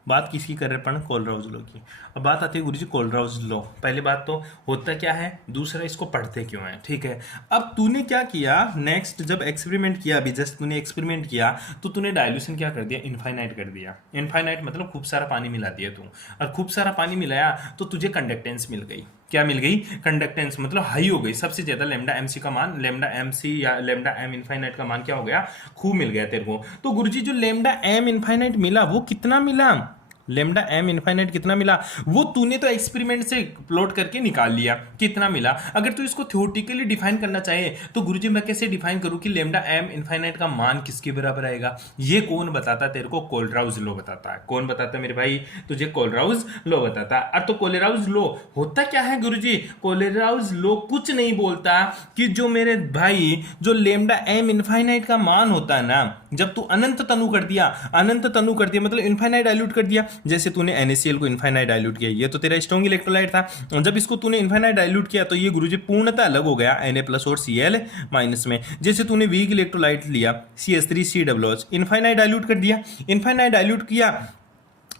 बात किसकी कर रहे हैं अपन? कोलराउज लॉ की। अब बात आती है गुरुजी कोलराउज लॉ। पहली बात तो होता क्या है, दूसरा इसको पढ़ते क्यों है। ठीक है, अब तूने क्या किया नेक्स्ट, जब एक्सपेरिमेंट किया, अभी जस्ट तूने एक्सपेरिमेंट किया तो तूने डाइल्यूशन क्या कर दिया, इनफाइनाइट कर दिया। इनफाइनाइट मतलब खूब सारा पानी मिला दिया तू, और खूब सारा पानी मिलाया तो तुझे कंडक्टेंस मिल गई। क्या मिल गई? कंडक्टेंस, मतलब हाई हो गई, सबसे ज्यादा लेमडा एमसी का मान, लेमडा एमसी या लेमडा एम इनफाइनाइट का मान क्या हो गया, खूब मिल गया तेरे को। तो गुरुजी जो लेमडा एम इनफाइनाइट मिला वो कितना मिला, लेमडा एम इनफाइनाइट कितना मिला, वो तूने तो एक्सपेरिमेंट से प्लॉट करके निकाल लिया कितना मिला। अगर तू इसको थ्योरेटिकली डिफाइन करना चाहे तो गुरुजी मैं कैसे डिफाइन करूं कि लेमडा एम इनफाइनाइट का मान किसके बराबर आएगा? ये कौन बताता है तेरे को? कोलराउज लॉ बताता है। कौन बताता है मेरे भाई? तुझे कोलराउज लॉ बताता है। और तो कोलराउज लॉ होता क्या है गुरुजी? कोलराउज लॉ कुछ नहीं बोलता कि जो मेरे भाई जो लेमडा एम इनफाइनाइट का मान होता है ना, जब तू अनंत तनु कर दिया, अनंत तनु कर दिया मतलब इनफाइनाइट डाइल्यूट कर दिया, जैसे तूने NaCl को इनफाइनाइट डाइल्यूट किया, ये तो तेरा स्ट्रॉन्ग इलेक्ट्रोलाइट था। जब इसको तूने इनफाइनाइट डाइल्यूट किया तो ये गुरुजी पूर्णतः अलग हो गया Na प्लस और Cl माइनस में। जैसे तूने वीक इलेक्ट्रोलाइट लिया CH3COOH, इनफाइनाइट डाइल्यूट कर दिया, इनफाइनाइट डाइल्यूट किया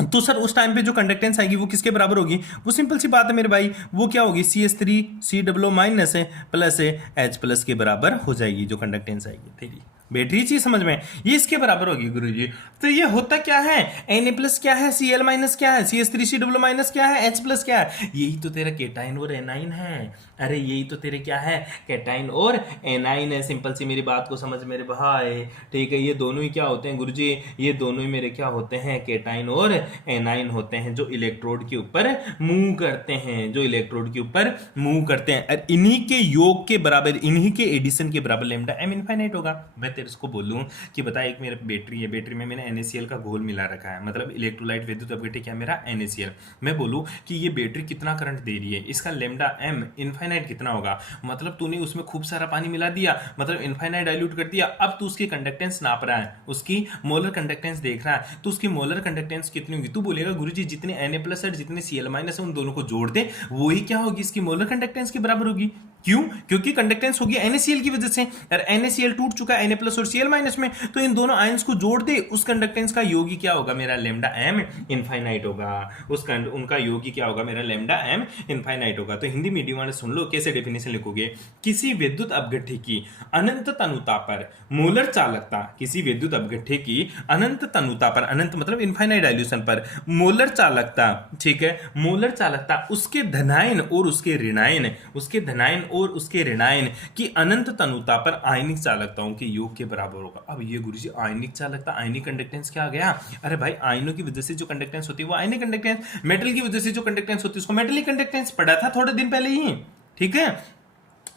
तो सर उस टाइम पे जो कंडक्टेंस आएगी वो किसके बराबर होगी? वो सिंपल सी बात है मेरे भाई, वो क्या होगी? CH3COO माइनस है प्लस है H प्लस के बराबर हो जाएगी जो कंडक्टेंस आएगी तेरी। बैटरी चीज समझ में, ये इसके बराबर होगी गुरुजी। तो ये होता क्या है, Na प्लस क्या है, Cl माइनस क्या है, CH3COO माइनस क्या है, H प्लस क्या है? यही तो तेरा केटाइन और एनाइन है। अरे यही तो तेरे क्या है, केटाइन और एनाइन है। सिंपल सी मेरी बात को समझ मेरे भाई। ठीक है, ये दोनों ही क्या होते हैं गुरुजी? ये दोनों ही मेरे क्या होते हैं, केटाइन और एनाइन होते हैं, जो इलेक्ट्रोड के ऊपर मूव करते हैं, जो इलेक्ट्रोड के ऊपर मूव करते हैं। और इन्हीं के योग के बराबर, इन्हीं के एडिशन के बराबर लेमडा एम इनफाइनाइट होगा। मैं तेरे को बोलूं कि बता, एक मेरा बैटरी है, बैटरी में मैंने NaCl का घोल मिला रखा है, मतलब इलेक्ट्रोलाइट विद्युत अपघट्य क्या मेरा NaCl। मैं बोलूं कि ये बैटरी कितना करंट दे रही है, इसका लेमडा एम इनफाइनाइट कितना होगा, मतलब तूने उसमें खूब सारा पानी मिला दिया, मतलब इनफाइनाइट डाइल्यूट कर दिया। अब तू उसकी कंडक्टेंस नाप रहा है, उसकी मोलर कंडक्टेंस देख रहा है, तो उसकी मोलर कंडक्टेंस कितनी होगी? तू बोलेगा गुरुजी जितने Na प्लस है जितने Cl माइनस है उन दोनों को जोड़ दे, वही क्या होगी? इसकी मोलर कंडक्टेंस के बराबर होगी। क्यों? क्योंकि कंडक्टेंस होगी NaCl की वजह से, और NaCl टूट चुका है Na प्लस और Cl माइनस में, तो इन दोनों आयंस को जोड़ दे, उस कंडक्टेंस का योगी क्या होगा? मेरा लेमडा एम इनफाइनाइट होगा। उनका योगी क्या होगा? मेरा लेमडा एम इनफाइनाइट होगा। तो हिंदी मीडियम वाले सुन लो, कैसे डेफिनेशन लिखोगे? किसी विद्युत अपघट्य की अनंत तनुता पर मोलर चालकता, किसी विद्युत अपघट्य की अनंत तनुता पर, अनंत मतलब इनफाइनाइट डाइल्यूशन पर मोलर चालकता, ठीक है, मोलर चालकता उसके धनायन और उसके ऋणायन, उसके धनायन और उसके ऋणायन की अनंत तनुता पर आयनिक चालकताओं के योग के बराबर होगा। अब ये गुरुजी आयनिक चालकता, आयनिक कंडक्टेंस क्या आ गया? अरे भाई आयनों की वजह से जो कंडक्टेंस होती है वो आयनिक कंडक्टेंस, मेटल की वजह से जो कंडक्टेंस होती है उसको मेटलिक कंडक्टेंस, पढ़ा था थोड़े दिन पहले ही। ठीक है,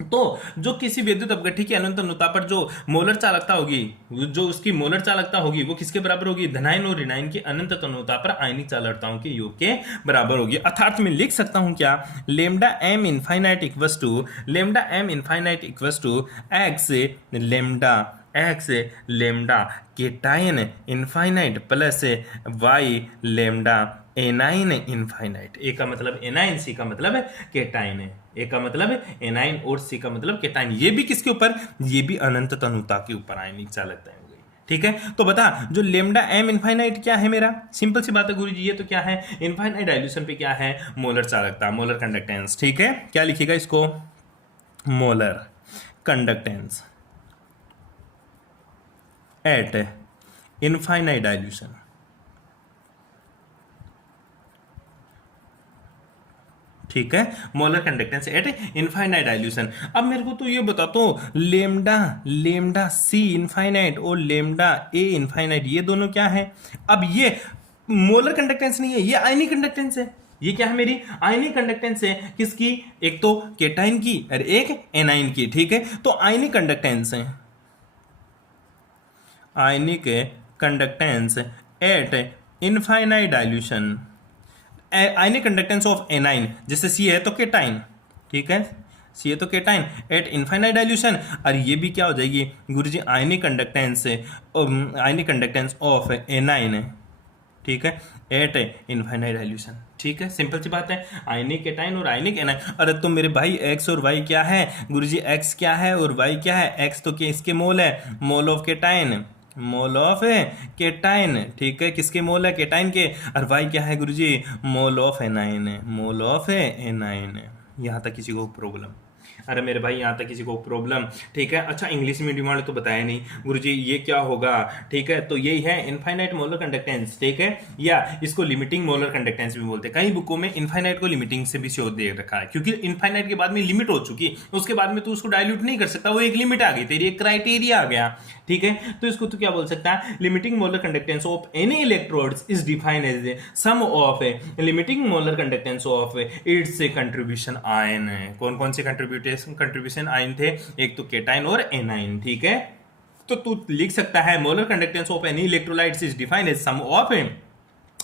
तो जो किसी विद्युत अपघट्य की अनंत तनुता पर जो मोलर चालकता होगी, जो उसकी मोलर चालकता होगी वो किसके बराबर होगी? धनायन और ऋणायन की अनंत तनुता पर आयनिक चालकताओं के योग के बराबर होगी। अर्थात मैं लिख सकता हूं क्या? Lambda M infinite equals to lambda M infinite equals to X lambda X lambda cation infinite plus Y lambda anion infinite. A का मतलब एनाइन, सी का मतलब केटाइन है। ए का मतलब एनाइन और सी का मतलब केटाइन। ये भी किसके ऊपर, ये भी अनंत तनुता के ऊपर आयनिक चालकता है। ठीक है, तो बता जो लेमडा एम इनफाइनाइट क्या है मेरा, सिंपल सी बात है गुरुजी, ये तो क्या है इनफाइनाइट डाइल्यूशन पे क्या है मोलर चालकता, मोलर कंडक्टेंस। ठीक है, क्या लिखेगा इसको, molar conductance eight infinite dilution. ठीक है, molar conductance eight infinite dilution. अब मेरे को तो ये बता तो लेमडा लेमडा सी इनफाइनाइट और लेमडा ए इनफाइनाइट ये दोनों क्या है। अब ये मोलर कंडक्टेंस नहीं है, ये आयनिक कंडक्टेंस है। ये क्या है मेरी आयनिक कंडक्टेंस है, किसकी, एक तो केटाइन की और एक एनाइन की। ठीक है, तो आयनिक कंडक्टेंस है, ionic conductance eight infinite dilution, ionic conductance of A9, जैसे सी है तो केटाइन। ठीक है, सी है तो केटाइन एट इनफाइनाइट डाइल्यूशन। और ये भी क्या हो जाएगी गुरुजी ionic conductance, ionic conductance of anion. ठीक है, एट इनफाइनाइट डाइल्यूशन। ठीक है, सिंपल सी बात है, आयनिक केटाइन और आयनिक एनाइन। अरे तो मेरे भाई एक्स और वाई क्या है गुरुजी, एक्स क्या है और वाई क्या है, एक्स तो क्या इसके मोल है, mole of cation, mole of cation. ठीक है, किसके मोल है, केटाइन के। और वाई क्या है गुरुजी, mole of anion, mole of anion. यहाँ तक किसी को प्रॉब्लम, अरे मेरे भाई यहाँ तक किसी को प्रॉब्लम। ठीक है, अच्छा इंग्लिश मीडियम वाले तो बताया नहीं गुरुजी ये क्या होगा। ठीक है, तो यही है इनफाइनाइट मोलर कंडक्टेंस। ठीक है, या इसको लिमिटिंग मोलर कंडक्टेंस भी बोलते हैं। कई बुकों में इनफाइनाइट को लिमिटिंग से भी शो दे रखा है, क्योंकि इनफाइनाइट के बाद में लिमिट हो चुकी, उसके बाद में तू उसको डायल्यूट नहीं कर सकता, वो एक लिमिट आ गई तेरी, एक क्राइटेरिया आ गया। ठीक है, तो इसको तो क्या बोल सकता है, limiting molar conductance of any electrodes is defined as sum of limiting molar conductance of its contribution ion. कौन कौन से कंट्रीब्यूशन आयन थे, एक तो केटाइन और एनाइन। ठीक है, तो तू लिख सकता है molar conductance of any electrolytes is defined as sum of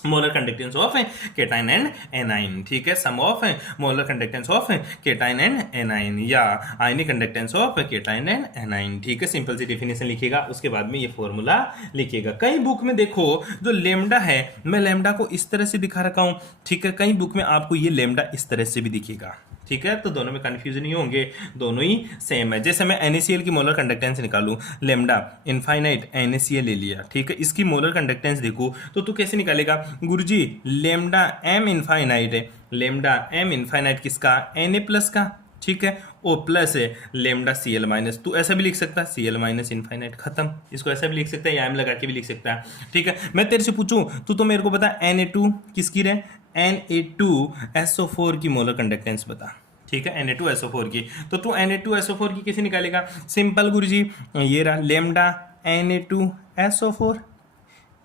molar conductance of cation and anion. ठीक है, sum of molar conductance of cation and anion, या ionic conductance of cation and anion. ठीक है, सिंपल सी डेफिनेशन लिखेगा, उसके बाद में ये फॉर्मूला लिखेगा। कई बुक में देखो जो लेमडा है, मैं लेमडा को इस तरह से दिखा रखा हूं। ठीक है, कई बुक में आपको ये लेमडा इस तरह से भी दिखेगा। ठीक है, तो दोनों में कंफ्यूजन नहीं होंगे, दोनों ही सेम है। जैसे मैं NaCl की मोलर कंडक्टेंस निकालूं, लेमडा इनफाइनाइट NaCl ले लिया। ठीक है, इसकी मोलर कंडक्टेंस देखो तो तू कैसे निकालेगा गुरुजी, लेमडा एम इनफाइनाइट है, लेमडा एम इनफाइनाइट किसका, Na प्लस का। ठीक है, ओ प्लस है लेमडा Cl माइनस, तू ऐसा भी लिख सकता है Cl माइनस इनफाइनाइट, खत्म। इसको ऐसा भी लिख सकता है या एम लगा के भी लिख सकता है। ठीक है, मैं तेरे से पूछूं तू तो मेरे को बता Na2 किसकी रहे, Na2SO4 की मोलर कंडक्टेंस बता। ठीक है, Na2SO4 की, तो तू Na2SO4 की कैसे निकालेगा, सिंपल गुरुजी, ये रहा लेमडा Na2SO4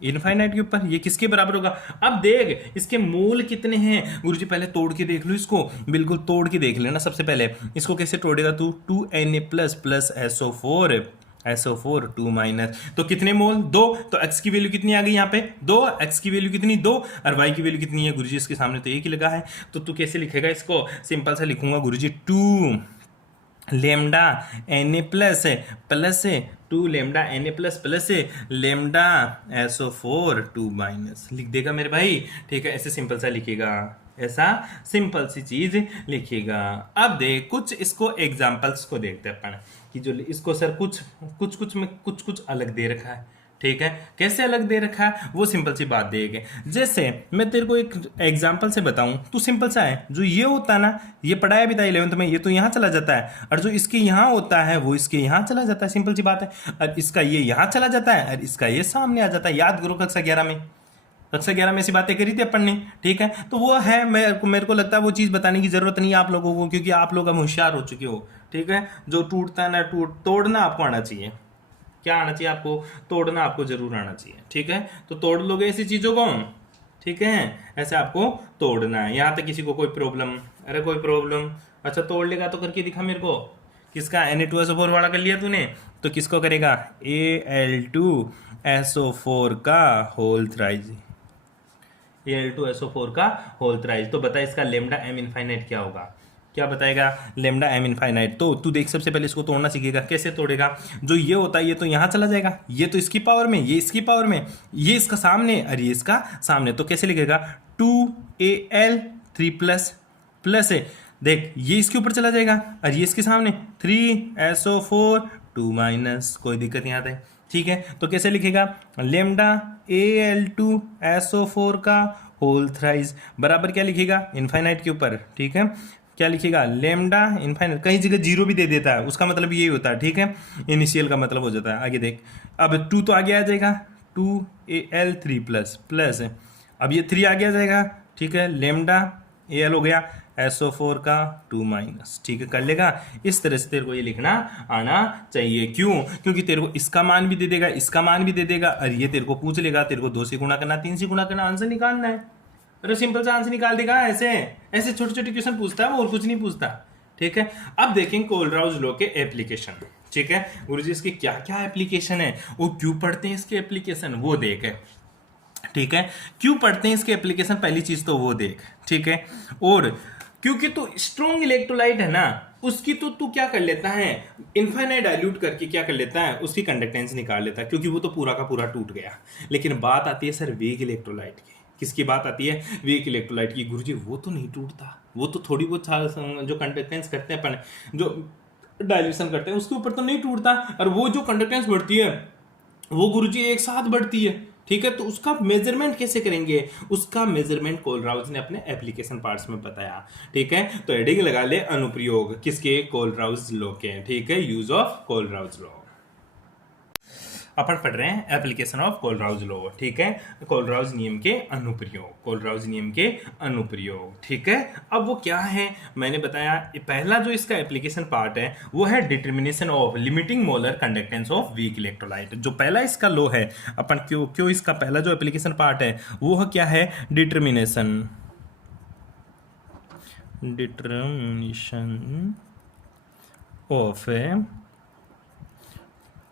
इनफाइनाइट के ऊपर, ये किसके बराबर होगा। अब देख इसके मोल कितने हैं गुरुजी, पहले तोड़ के देख लो इसको, बिल्कुल तोड़ के देख लेना। सबसे पहले इसको कैसे तोड़ेगा तू, 2Na प्लस SO4 2 माइनस, तो कितने मोल, 2। तो x की वैल्यू कितनी आ गई यहाँ पे, 2। x की वैल्यू कितनी, 2। और y की वैल्यू कितनी है गुरुजी, इसके सामने तो एक ही लगा है। तो तू कैसे लिखेगा इसको, सिंपल सा लिखूंगा गुरुजी, 2 lambda Na plus 2 lambda Na plus lambda SO4 2 minus, लिख देगा मेरे भाई। ठीक है, ऐसे सिंपल सा लिखेगा, ऐसा सिंपल सी चीज लिखेगा। अब देख कुछ इसको एग्जांपल्स को देखते हैं अपन, कि जो इसको सर कुछ में कुछ अलग दे रखा है। ठीक है, कैसे अलग दे रखा है वो सिंपल सी बात देगा। जैसे मैं तेरे को एक एग्जांपल से बताऊं, तो सिंपल सा है, जो ये होता है ना, ये पढ़ाया भी था 11th में, ये तो यहाँ चला जाता है, और जो इसके यहाँ होता है वो इसके यहाँ चला जाता है, सिंपल सी बात है। और इसका ये यहाँ चला जाता है और इसका ये सामने आ जाता है। याद करो कक्षा 11 में, कक्षा 11 में ऐसी बातें करी थी अपन ने। ठीक है, तो वो है, मेरे को लगता है वो चीज़ बताने की जरूरत नहीं है आप लोगों को, क्योंकि आप लोग अब होशियार हो चुके हो। ठीक है, जो टूटता है ना तोड़ना आपको आना चाहिए। क्या आना चाहिए आपको, तोड़ना आपको जरूर आना चाहिए। ठीक है, तो तोड़ लोगे ऐसी चीजों को। ठीक है, ऐसे आपको तोड़ना है। यहाँ तक किसी को कोई प्रॉब्लम, अरे कोई प्रॉब्लम, अच्छा तोड़ लेगा तो करके दिखा मेरे को। किसका, Na2SO4 वाला कर लिया तूने, तो किसको करेगा, Al2SO4 का होल थ्राइज, Al2SO4 का होल थ्राइज। तो बता इसका लेमडा एम इनफाइनाइट क्या होगा, क्या बताएगा, लेमडा एम इनफाइनाइट। तो तू देख सबसे पहले इसको तोड़ना सीखेगा। कैसे तोड़ेगा, जो ये होता है ये तो यहाँ चला जाएगा, ये तो इसकी पावर में, ये इसकी पावर में, ये इसका सामने और ये इसका सामने, तो कैसे लिखेगा 2Al 3 प्लस प्लस है, देख ये इसके ऊपर चला जाएगा और ये इसके सामने 3SO4 2 माइनस, कोई दिक्कत यहाँ पे, ठीक है। तो कैसे लिखेगा, लेमडा Al2SO4 का होल थ्राइज बराबर क्या लिखेगा, इनफाइनाइट के ऊपर, ठीक है। क्या लिखेगा, लेमडा इनफाइनाइट, कहीं जगह जीरो भी दे देता है, उसका मतलब यही होता है, ठीक है। इनिशियल का मतलब हो जाता है। आगे देख, अब 2 तो आगे आ जाएगा, 2Al 3 प्लस प्लस, अब ये 3 आगे आ जाएगा, ठीक है। लेमडा Al हो गया, SO4 का 2 माइनस, ठीक है, कर लेगा। इस तरह से तेरे को ये लिखना आना चाहिए। क्यों, क्योंकि तेरे को इसका मान भी दे देगा, इसका मान भी दे देगा, और ये तेरे को पूछ लेगा, तेरे को 2 से गुणा करना, 3 से गुणा करना, आंसर निकालना है। अरे सिंपल सा आंसर निकाल देगा। ऐसे ऐसे छोटे छोटे क्वेश्चन पूछता है वो, और कुछ नहीं पूछता, ठीक है। अब देखेंगे कोलराउज लॉ के एप्लीकेशन, ठीक है। गुरुजी इसके क्या क्या एप्लीकेशन है, वो क्यों पढ़ते हैं इसके एप्लीकेशन, वो देख, ठीक है। क्यों पढ़ते हैं इसके एप्लीकेशन, पहली चीज तो वो देख, ठीक है। और क्योंकि तो स्ट्रॉन्ग इलेक्ट्रोलाइट है ना, उसकी तो तू क्या कर लेता है, इनफाइनाइट डाइल्यूट करके क्या कर लेता है, उसकी कंडक्टेंस निकाल लेता है, क्योंकि वो तो पूरा का पूरा टूट गया। लेकिन बात आती है सर वीक इलेक्ट्रोलाइट की, किसकी बात आती है, वीक इलेक्ट्रोलाइट की। गुरुजी वो तो नहीं टूटता, वो तो थोड़ी बहुत जो कंडक्टेंस करते हैं अपन, जो डाइल्यूशन करते हैं उसके ऊपर तो नहीं टूटता, और वो जो कंडक्टेंस बढ़ती है वो गुरुजी एक साथ बढ़ती है, ठीक है। तो उसका मेजरमेंट कैसे करेंगे, उसका मेजरमेंट कोलराउज ने अपने एप्लीकेशन पार्ट्स में बताया, ठीक है। तो हेडिंग लगा ले अनुप्रयोग किसके, कोलराउज लॉ के, ठीक है, यूज ऑफ कोलराउज लॉ। अपन पढ़ रहे हैं एप्लीकेशन ऑफ कोलराउज लॉ, ठीक है। कोलराउज नियम के अनुप्रयोग, कोलराउज नियम के अनुप्रयोग, ठीक है। अब वो क्या है, मैंने बताया पहला जो इसका एप्लीकेशन पार्ट है वो है determination of limiting molar conductance of weak electrolyte. जो पहला इसका लॉ है, अपन क्यों इसका पहला जो एप्लीकेशन पार्ट है वो क्या है, डिटर्मिनेशन ऑफ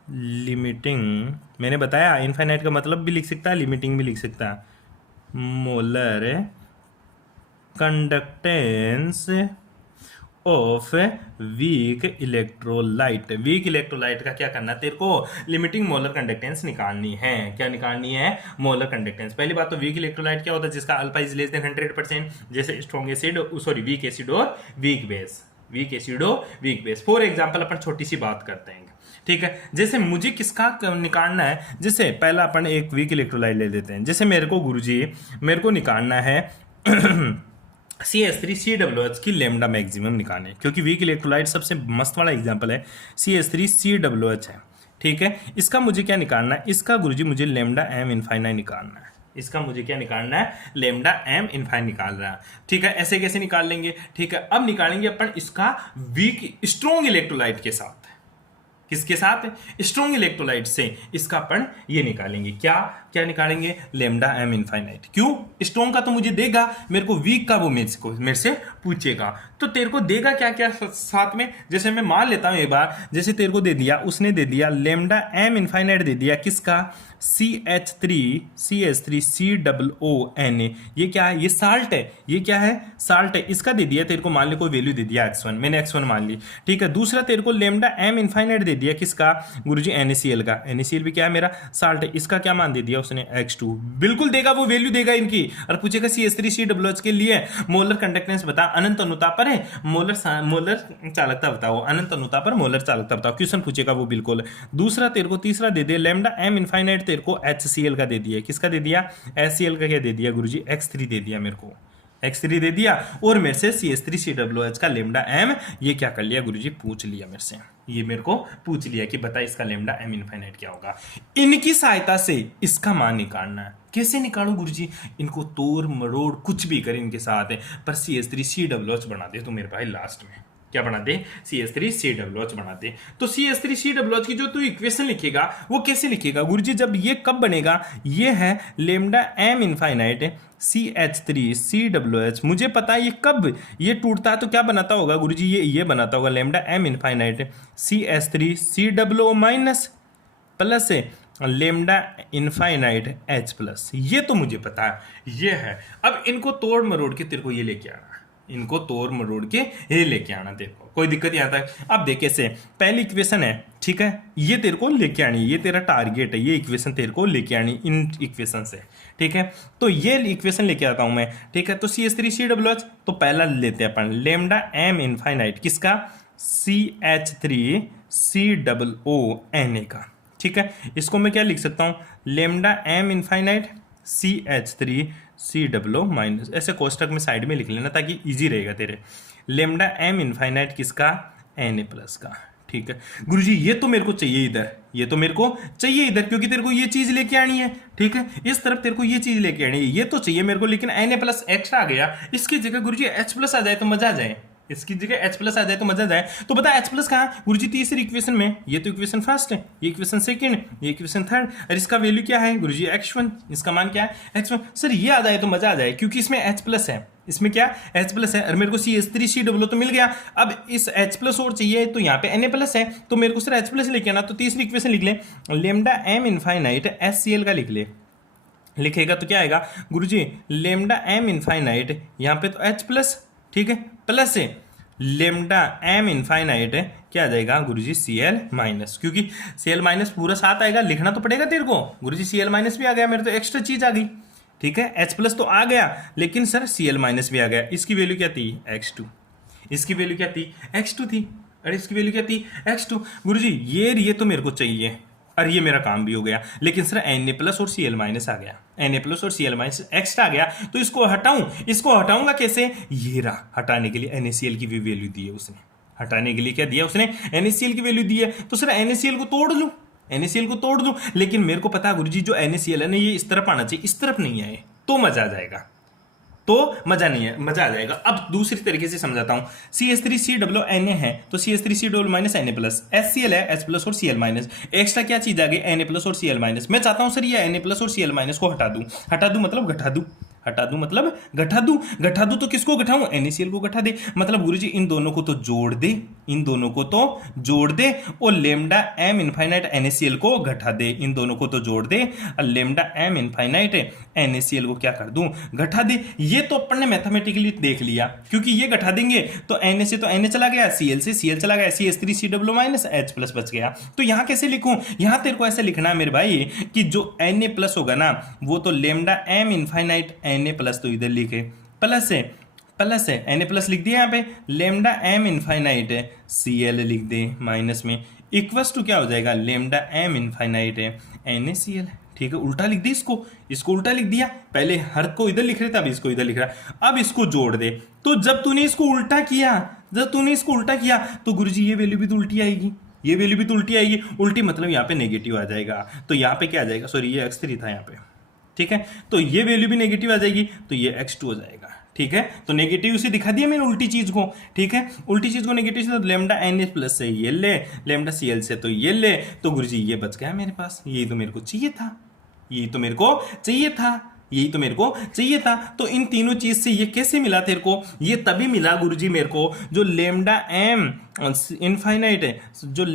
लिमिटिंग, मैंने बताया इनफाइनाइट का मतलब भी लिख सकता है, लिमिटिंग भी लिख सकता है, molar conductance of weak electrolyte. Weak electrolyte का क्या करना है, तेरे को लिमिटिंग मोलर कंडक्टेंस निकालनी है। क्या निकालनी है, मोलर कंडक्टेंस। पहली बात तो वीक इलेक्ट्रोलाइट क्या होता है, जिसका अल्फा इज लेस देन 100%, जैसे strong acid, sorry weak acid और वीक बेस, वीक एसिड और वीक बेस। फॉर एग्जांपल अपन छोटी सी बात करते हैं, ठीक है। जैसे मुझे किसका निकालना है, जैसे पहला अपन एक वीक इलेक्ट्रोलाइट ले लेते हैं। जैसे मेरे को गुरुजी मेरे को निकालना है CH3COOH की लेमडा मैक्सिमम निकालने, क्योंकि वीक इलेक्ट्रोलाइट सबसे मस्त वाला एग्जांपल है, CH3COOH है, ठीक है। इसका मुझे क्या निकालना है, इसका गुरुजी मुझे लेमडा एम इनफाइनाइट निकालना है। इसका मुझे क्या निकालना है, लेमडा एम इनफाइनाइट निकाल रहा है, ठीक है। ऐसे कैसे निकाल लेंगे, ठीक है। अब निकालेंगे अपन इसका वीक स्ट्रॉन्ग इलेक्ट्रोलाइट के साथ, किसके साथ, स्ट्रॉन्ग इलेक्ट्रोलाइट से इसका अपन ये निकालेंगे, क्या क्या निकालेंगे, लेमडा एम इनफाइनाइट। क्यों, स्ट्रॉन्ग का तो मुझे देगा, मेरे को वीक का वो मेरे से पूछेगा, तो तेरे को देगा क्या क्या साथ में। जैसे मैं मान लेता हूं एक बार, जैसे तेरे को दे दिया, उसने दे दिया लेमडा एम इनफाइनाइट दे दिया, किसका, CH3COONA। ये क्या है, ये साल्ट है, ये क्या है, साल्ट है। इसका दे दिया तेरे को, मान ली कोई वैल्यू दे दिया x1, मैंने x1 मान ली, ठीक है। दूसरा तेरे को लेमडा एम इनफाइनाइट दे दिया, किसका, गुरुजी NaCl का। NaCl भी क्या है, मेरा साल्ट है। इसका क्या मान दे दिया उसने, x2। बिल्कुल देगा, वो वैल्यू देगा इनकी, और पूछेगा CH3COOH के लिए मोलर कंडक्टेंस बता, अनंत अनुता पर है, मोलर चालकता बताओ, अनंत अनुता पर मोलर चालकता बताओ, क्वेश्चन पूछेगा वो बिल्कुल। दूसरा तेरे को तीसरा दे दिया लेमडा एम इनफाइनाइट, तेरे को HCl का दे दिया, किसका दे दिया, HCl का क्या दे दिया गुरुजी, x3 दे दिया, मेरे को x3 दे दिया, और मेरे से CH3COOH का लेमडा एम ये क्या कर लिया गुरुजी, पूछ लिया मेरे से, ये मेरे को पूछ लिया कि बता इसका लेमडा एम इनफाइनाइट क्या होगा। इनकी सहायता से इसका मान निकालना है। कैसे निकालू गुरुजी, इनको तोड़ मरोड़ कुछ भी कर इनके साथ है, पर CH3COOH बना दे तो मेरे भाई लास्ट में क्या बना दे, CH3COOH बना दे। तो CH3COOH की जो तू इक्वेशन लिखेगा वो कैसे लिखेगा गुरुजी, जब ये कब बनेगा, ये है लेमडा एम इनफाइनाइट CH3COOH, मुझे पता है ये कब ये टूटता है तो क्या बनाता होगा गुरुजी, ये बनाता होगा lambda M infinite CH3COO minus plus lambda infinite H plus, ये तो मुझे पता है, ये है। अब इनको तोड़ मरोड़ के तेरे को ये लेके आना, इनको तोड़ मरोड़ के ये लेके आना, देखो कोई दिक्कत यहाँ तक। अब देख कैसे, पहली इक्वेशन है, ठीक है, ये तेरे को लेके आनी, ये तेरा टारगेट है, ये इक्वेशन तेरे को लेके आनी इन इक्वेशन से, ठीक है। तो ये इक्वेशन लेके आता हूं मैं, ठीक है। तो CH3COOH, तो पहला लेते हैं अपन लेमडा एम इनफाइनाइट, किसका, CH3COONA का, ठीक है। इसको मैं क्या लिख सकता हूं, lambda M infinite CH3COO minus, ऐसे कोष्टक में साइड में लिख लेना ताकि इजी रहेगा तेरे। लेमडा एम इनफाइनाइट किसका, Na प्लस का, ठीक है। गुरुजी ये तो मेरे को चाहिए इधर, ये तो मेरे को चाहिए इधर, क्योंकि तेरे को ये चीज लेके आनी है, ठीक है। इस तरफ तेरे को ये चीज लेके आनी है, ये तो चाहिए मेरे को, लेकिन Na प्लस एक्स्ट्रा आ गया, इसकी जगह गुरुजी H प्लस आ जाए तो मजा आ जाए, इसकी जगह H प्लस आ जाए तो मजा जाए। तो बता H प्लस कहाँ गुरुजी, तीसरी इक्वेशन में, ये तो इक्वेशन फर्स्ट है, ये इक्वेशन सेकंड, ये इक्वेशन थर्ड, और इसका वैल्यू क्या है गुरुजी, x1, इसका मान क्या है x1। सर ये आ जाए तो मजा आ जाए, क्योंकि इसमें H प्लस है, इसमें क्या H प्लस है, और मेरे को CH3COO तो मिल गया। अब इस H प्लस और चाहिए, तो यहाँ पे Na प्लस है, तो मेरे को सिर्फ H प्लस लेके आना। तो तीसरी इक्वेशन लिख ले, लेमडा एम इनफाइनाइट HCl का लिख ले, लिखेगा तो क्या आएगा गुरुजी, लेमडा एम इनफाइनाइट, यहाँ पे तो H प्लस, ठीक है, प्लस है लेमडा एम इनफाइनाइट क्या आ जाएगा गुरुजी, Cl माइनस, क्योंकि Cl माइनस पूरा साथ आएगा, लिखना तो पड़ेगा तेरे को गुरुजी। Cl माइनस भी आ गया, मेरे तो एक्स्ट्रा चीज आ गई, ठीक है। H प्लस तो आ गया, लेकिन सर Cl माइनस भी आ गया। इसकी वैल्यू क्या थी, x2, इसकी वैल्यू क्या थी, x2 थी, और इसकी वैल्यू क्या थी, x2। गुरुजी ये तो मेरे को चाहिए, और ये मेरा काम भी हो गया, लेकिन सर Na प्लस और Cl माइनस आ गया, Na प्लस और Cl माइनस एक्स्ट्रा आ गया, तो इसको हटाऊं, इसको हटाऊंगा कैसे, ये रहा, हटाने के लिए NaCl की भी वैल्यू दी है उसने, हटाने के लिए क्या दिया उसने, NaCl की वैल्यू दी है। तो सर NaCl को तोड़ लूं, NaCl को तोड़ दूं, लेकिन मेरे को पता है गुरुजी जो NaCl है ना, ये इस तरफ आना चाहिए, इस तरफ नहीं आए तो मजा आ जाएगा, तो मजा नहीं है, मजा आ जाएगा। अब दूसरी तरीके से समझाता हूं, CH3COONA है तो CH3COO minus Na plus, HCl है H प्लस और Cl माइनस, एक्स्ट्रा क्या चीज आ गई, Na प्लस और Cl माइनस। मैं चाहता हूं सर ये Na प्लस और Cl माइनस को हटा दूं, हटा दूं मतलब घटा दूं, हटा दूं मतलब घटा दूं, घटा दूं तो किसको घटाऊं, NaCl को घटा दे, मतलब गुरुजी इन दोनों को तो जोड़ दे, इन दोनों को तो जोड़ दे, और लेमडा एम इनफाइनाइट NaCl को घटा दे, इन दोनों को तो जोड़ दे, और लेमडा एम इनफाइनाइट NaCl को क्या कर दूं, घटा दे। ये तो अपन ने मैथमेटिकली देख लिया, क्योंकि ये घटा देंगे तो Na से तो Na चला गया, Cl से Cl चला गया, CH3COO माइनस H प्लस बच गया। तो यहां कैसे लिखूं, यहां तेरे को ऐसे लिखना है मेरे भाई कि जो Na प्लस होगा ना, वो तो lambda M infinite Na plus, तो इधर लिखे प्लस है, प्लस है Na प्लस लिख दिया यहाँ पे, लेमडा एम इनफाइनाइट है Cl लिख दे माइनस में, इक्वस टू क्या हो जाएगा, लेमडा एम इनफाइनाइट है NaCl, ठीक है। उल्टा लिख दी, इसको उल्टा लिख दिया, पहले हर को इधर लिख रहे थे, अब इसको इधर लिख रहा। अब इसको जोड़ दे, तो जब तूने इसको उल्टा किया, तो गुरुजी ये वैल्यू भी तो उल्टी आएगी, ये वैल्यू भी तो उल्टी आएगी, उल्टी मतलब यहाँ पे नेगेटिव आ जाएगा, तो यहाँ पे क्या आ जाएगा, सॉरी ये x3 था यहाँ पे, ठीक है। तो ये वैल्यू भी नेगेटिव आ जाएगी, तो ये x2 हो जाएगा, ठीक है। तो नेगेटिव से दिखा दिया मैंने उल्टी चीज को, ठीक है। उल्टी चीज को नेगेटिव से, तो लेमडा Na प्लस से ये ले, लेमडा Cl से तो ये ले, तो गुरुजी ये बच गया मेरे पास, यही तो मेरे को चाहिए था, यही तो मेरे को चाहिए था, यही तो मेरे को चाहिए था। तो इन तीनों चीज से ये कैसे मिला तेरे को, ये तभी मिला गुरुजी मेरे को, जो लेमडा एम इनफाइनाइट है, जो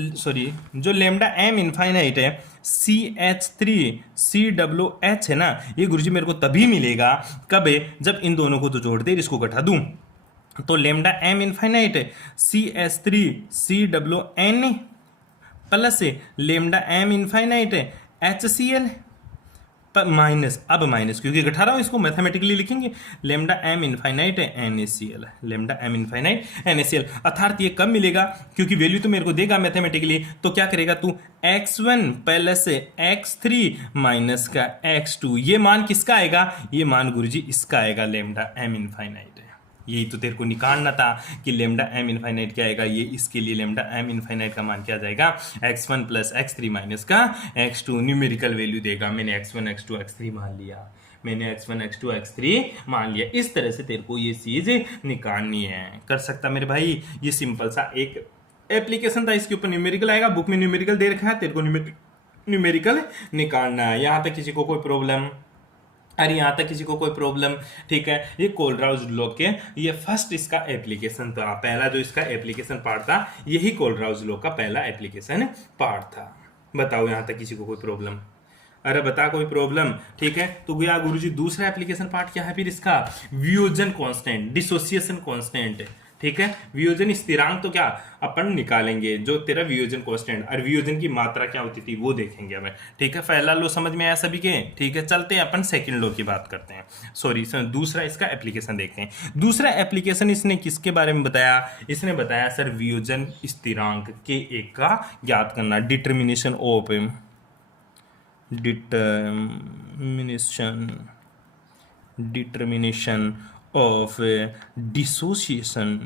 लेमडा एम इनफाइनाइट है CH3COOH है ना, ये गुरुजी मेरे को तभी मिलेगा कब है, जब इन दोनों को तो जोड़ दे, इसको घटा दूं, तो लेमडा एम इनफाइनाइट है CH3COON plus lambda M infinite है HCl माइनस, अब माइनस क्योंकि घटा रहा हूं, इसको मैथमेटिकली लिखेंगे, लेमडा एम इनफाइनाइट है NaCl, lambda M infinite NaCl, अर्थात ये कब मिलेगा, क्योंकि वैल्यू तो मेरे को देगा मैथमेटिकली, तो क्या करेगा तू, x1 प्लस x3 माइनस का x2, ये मान किसका आएगा, ये मान गुरुजी इसका आएगा, लेमडा एम इनफाइनाइट है। यही तो तेरे को निकालना था कि लेमडा एम इनफाइनाइट क्या आएगा, ये इसके लिए लेमडा एम इनफाइनाइट का मान क्या आ जाएगा, x1 प्लस x3 माइनस का x2, न्यूमेरिकल वैल्यू देगा। मैंने x1 x2 x3 मान लिया, मैंने x1 x2 x3 मान लिया। इस तरह से तेरे को ये चीज निकालनी है, कर सकता मेरे भाई। ये सिंपल सा एक एप्लीकेशन था, इसके ऊपर न्यूमेरिकल आएगा, बुक में न्यूमेरिकल दे रखा है, तेरे को न्यूमेरिकल निकालना है। यहाँ तक किसी को कोई प्रॉब्लम, अरे यहाँ तक किसी को कोई प्रॉब्लम, ठीक है। ये कोलराउज लॉ के ये फर्स्ट इसका एप्लीकेशन था, पहला जो इसका एप्लीकेशन पार्ट था, यही कोलराउज लॉ का पहला एप्लीकेशन पार्ट था। बताओ यहाँ तक किसी को कोई प्रॉब्लम, अरे बता कोई प्रॉब्लम। ठीक है, तो गया गुरुजी दूसरा एप्लीकेशन पार्ट क्या है फिर इसका, वियोजन कांस्टेंट, डिसोसिएशन कांस्टेंट। ठीक है, वियोजन स्थिरांक तो क्या अपन निकालेंगे, जो तेरा वियोजन कांस्टेंट और वियोजन की मात्रा क्या होती थी वो देखेंगे हमें। ठीक है, पहला लो समझ में आया सभी के। ठीक है, चलते हैं अपन सेकंड लो की बात करते हैं, सॉरी दूसरा इसका एप्लीकेशन देखते हैं। दूसरा एप्लीकेशन इसने किसके बारे में बताया, इसने बताया सर वियोजन स्थिरांक के एक का ज्ञात करना, determination of determination of dissociation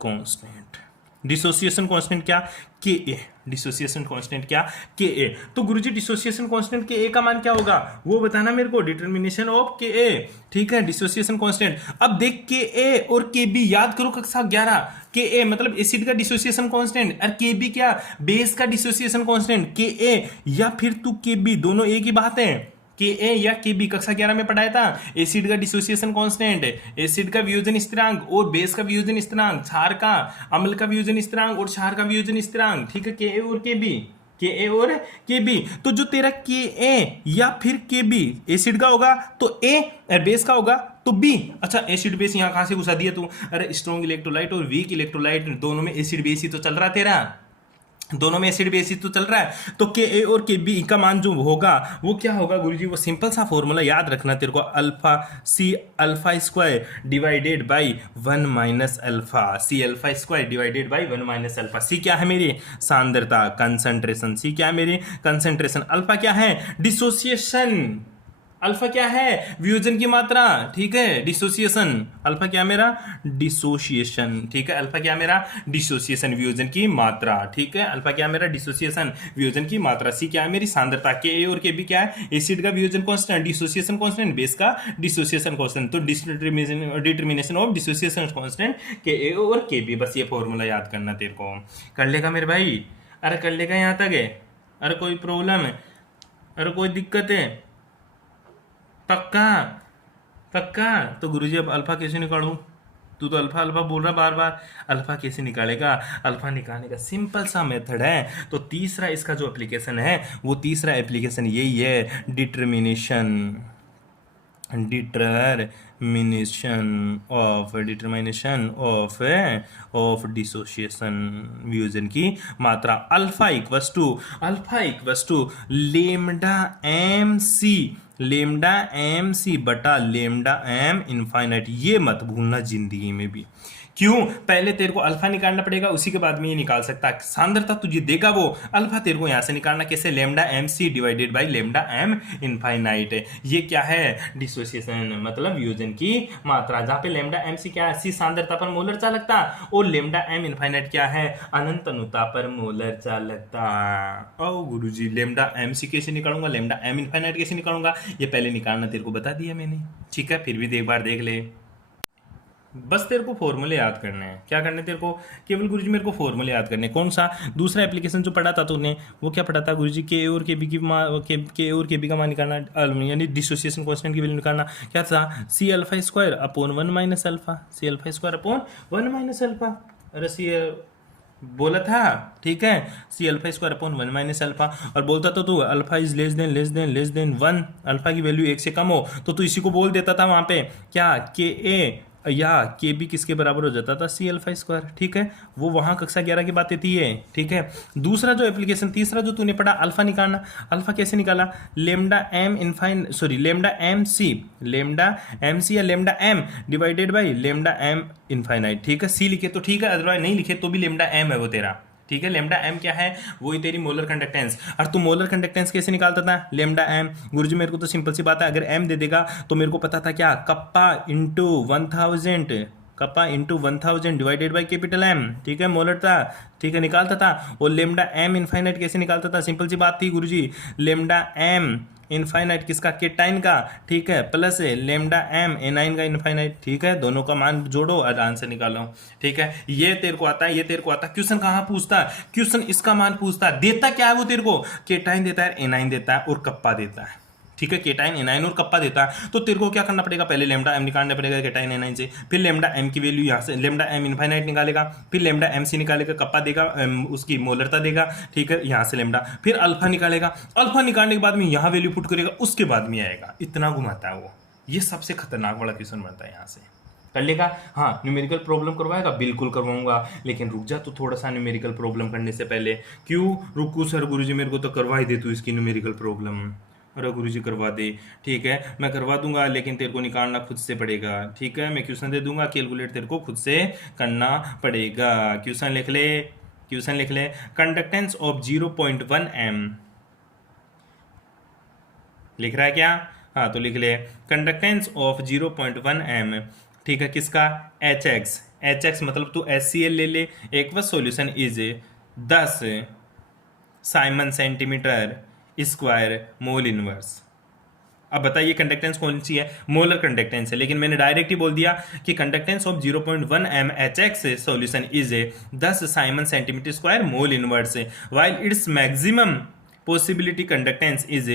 constant। Dissociation constant क्या, के ए। डिसोसिएशन कांस्टेंट क्या, के ए। तो गुरुजी डिसोसिएशन कांस्टेंट के ए का मान क्या होगा वो बताना मेरे को, डिटर्मिनेशन ऑफ के ए। ठीक है, डिसोसिएशन कांस्टेंट। अब देख के ए और के बी याद करो कक्षा 11। के ए मतलब एसिड का डिसोसिएशन कांस्टेंट और के बी क्या, बेस का डिसोसिएशन कांस्टेंट। के ए या फिर तू के बी दोनों एक ही बात है। के ए या के बी कक्षा 11 में पढ़ाया था। एसिड का डिसोसिएशन कांस्टेंट, एसिड का वियोजन स्थिरांक और बेस का वियोजन स्थिरांक, क्षार का अम्ल का वियोजन स्थिरांक और क्षार का वियोजन स्थिरांक। ठीक है, के ए और के बी, के ए और के बी। तो जो तेरा के ए या फिर के बी एसिड का होगा तो ए, बेस का होगा तो बी। अच्छा, एसिड बेस यहां कहां से घुसा दिया तू, अरे स्ट्रॉन्ग इलेक्ट्रोलाइट और वीक इलेक्ट्रोलाइट दोनों में एसिड बेस ही तो चल रहा तेरा, दोनों में एसिड बेसिस तो चल रहा है। तो के ए और के बी का मान जो होगा वो क्या होगा गुरुजी, वो सिंपल सा फॉर्मूला याद रखना तेरे को, alpha C alpha square divided by 1 minus alpha, C alpha square divided by 1 minus alpha. C क्या है मेरी सांद्रता, कंसंट्रेशन। सी क्या है मेरी कंसंट्रेशन। अल्फा क्या है डिसोसिएशन, अल्फा क्या है वियोजन की मात्रा। ठीक है, डिसोसिएशन। अल्फा क्या मेरा डिसोसिएशन। ठीक है, अल्फा क्या मेरा डिसोसिएशन वियोजन की मात्रा। ठीक है, अल्फा क्या मेरा डिसोसिएशन वियोजन की मात्रा। सी क्या है मेरी सांद्रता। के ए और के बी क्या है, एसिड का वियोजन कांस्टेंट, डिसोसिएशन कांस्टेंट, बेस का डिसोसिएशन कांस्टेंट। तो डिटर्मिनेशन ऑफ डिसोसिएशन कांस्टेंट के ए और के बी। बस ये फॉर्मूला याद करना तेरे को। कर लेगा मेरे भाई, अरे कर लेगा यहां तक है, अरे कोई प्रॉब्लम है, अरे कोई दिक्कत है, पक्का पक्का। तो गुरुजी अब अल्फा कैसे निकालूं, तू तो अल्फा अल्फा बोल रहा बार बार, अल्फा कैसे निकालेगा। अल्फा निकालने का सिंपल सा मेथड है। तो तीसरा इसका जो एप्लीकेशन है वो तीसरा एप्लीकेशन यही है, डिटर्मिनेशन ऑफ डिसोसिएशन वियोजन की मात्रा। Alpha equals to lambda M C बटा लेमडा एम इनफाइनाइट। ये मत भूलना जिंदगी में भी। क्यों, पहले तेरे को अल्फा निकालना पड़ेगा, उसी के बाद में ये निकाल सकता है सांद्रता तुझे देगा वो। अल्फा तेरे को यहां से निकालना कैसे, lambda M C divided by lambda M infinite. ये क्या है डिसोसिएशन मतलब वियोजन की मात्रा, जहां पे लेमडा एम सी क्या है, सी सांद्रता पर मोलर चालकता, और लेमडा एम इनफाइनाइट क्या है, अनंत अनुता पर मोलर चालकता। ओ गुरुजी लेमडा एम सी कैसे निकालूंगा, लेमडा एम इनफाइनाइट कैसे निकालूंगा, ये पहले निकालना तेरे को बता दिया मैंने। ठीक है, फिर भी एक बार देख ले, बस तेरे को फॉर्मूले याद करने हैं। क्या करने तेरे को, केवल गुरुजी मेरे को फॉर्मूले याद करने। कौन सा दूसरा एप्लीकेशन जो पढ़ा था तूने वो क्या पढ़ा था गुरुजी, के और के बी की के और के बी का मान निकालना, यानी डिसोसिएशन कांस्टेंट की वैल्यू निकालना। क्या था, C alpha square upon 1 minus alpha, C alpha square upon 1 minus alpha. अरे सी बोला था, ठीक है, C alpha square upon 1 minus alpha. और बोलता तो तू alpha is less than 1, alpha की वैल्यू 1 से कम हो तो इसी को बोल देता था वहां पे क्या, के ए या के बी किसके बराबर हो जाता था, सी अल्फा स्क्वायर। ठीक है, वो वहां कक्षा 11 की बातें थी ये। ठीक है, दूसरा जो एप्लीकेशन तीसरा जो तूने पढ़ा अल्फा निकालना। अल्फा कैसे निकाला, lambda M lambda M C या lambda M divided by lambda M infinite. ठीक है, सी लिखे तो ठीक है, अदरवाइज नहीं लिखे तो भी लेमडा एम है वो तेरा। ठीक है, लेमडा एम क्या है, वही तेरी मोलर कंडक्टेंस। और तू मोलर कंडक्टेंस कैसे निकालता था, लेमडा एम। गुरुजी मेरे को तो सिंपल सी बात है, अगर एम दे देगा तो मेरे को पता था क्या, kappa into 1000 divided by capital M. ठीक है, मोलर था, ठीक है, निकालता था। और लेमडा एम इनफाइनाइट कैसे निकालता था, सिंपल सी बात थी गुरुजी, लेमडा एम इनफाइनाइट किसका, केटाइन का, ठीक है, प्लस लेमडा एम एनाइन का इनफाइनाइट। ठीक है, दोनों का मान जोड़ो और आंसर निकालो। ठीक है, ये तेरे को आता है, ये तेरे को आता है। क्वेश्चन कहाँ पूछता है, क्वेश्चन इसका मान पूछता है, देता क्या है वो तेरे को, केटाइन देता है, एनाइन देता है और कप्पा देता है। ठीक है, केटाइन एनाइन और कप्पा देता है, तो तेरे को क्या करना पड़ेगा, पहले लेमडा एम निकालना पड़ेगा केटाइन एनाइन से, फिर लेमडा एम की वैल्यू यहाँ से लेमडा एम इनफाइनाइट निकालेगा, फिर लेमडा एम सी निकालेगा, कप्पा देगा, उसकी मोलरता देगा, ठीक है, यहाँ से लेमडा, फिर अल्फा निकालेगा, अल्फा निकालने के बाद में यहाँ वैल्यू पुट करेगा, उसके बाद में आएगा, इतना घुमाता है वो। ये सबसे खतरनाक वाला क्वेश्चन बनता है यहाँ से। कर लेगा? हाँ। न्यूमेरिकल प्रॉब्लम करवाएगा? बिल्कुल करवाऊंगा, लेकिन रुक जा तो थोड़ा सा न्यूमेरिकल प्रॉब्लम करने से पहले। क्यों रुकू सर, गुरुजी मेरे को तो करवा ही दे तू इसकी न्यूमेरिकल प्रॉब्लम। अरे गुरुजी करवा दे, ठीक है मैं करवा दूंगा, लेकिन तेरे को निकालना खुद से पड़ेगा, ठीक है। मैं क्वेश्चन दे दूंगा, कैलकुलेट तेरे को खुद से करना पड़ेगा। क्वेश्चन लिख ले, क्वेश्चन लिख ले। कंडक्टेंस ऑफ 0.1 m लिख रहा है क्या? हाँ तो लिख ले, कंडक्टेंस ऑफ 0.1 m, ठीक है, किसका? HX। HX मतलब तू HCl ले ले। Aqueous solution is 10 Simon centimetre square mole inverse. अब बताइए कंडक्टेंस कौन सी है? मोलर कंडक्टेंस है, लेकिन मैंने डायरेक्ट ही बोल दिया कि conductance of 0.1 m HX solution is 10 Simon centimetre square mole inverse, while its maximum possibility conductance is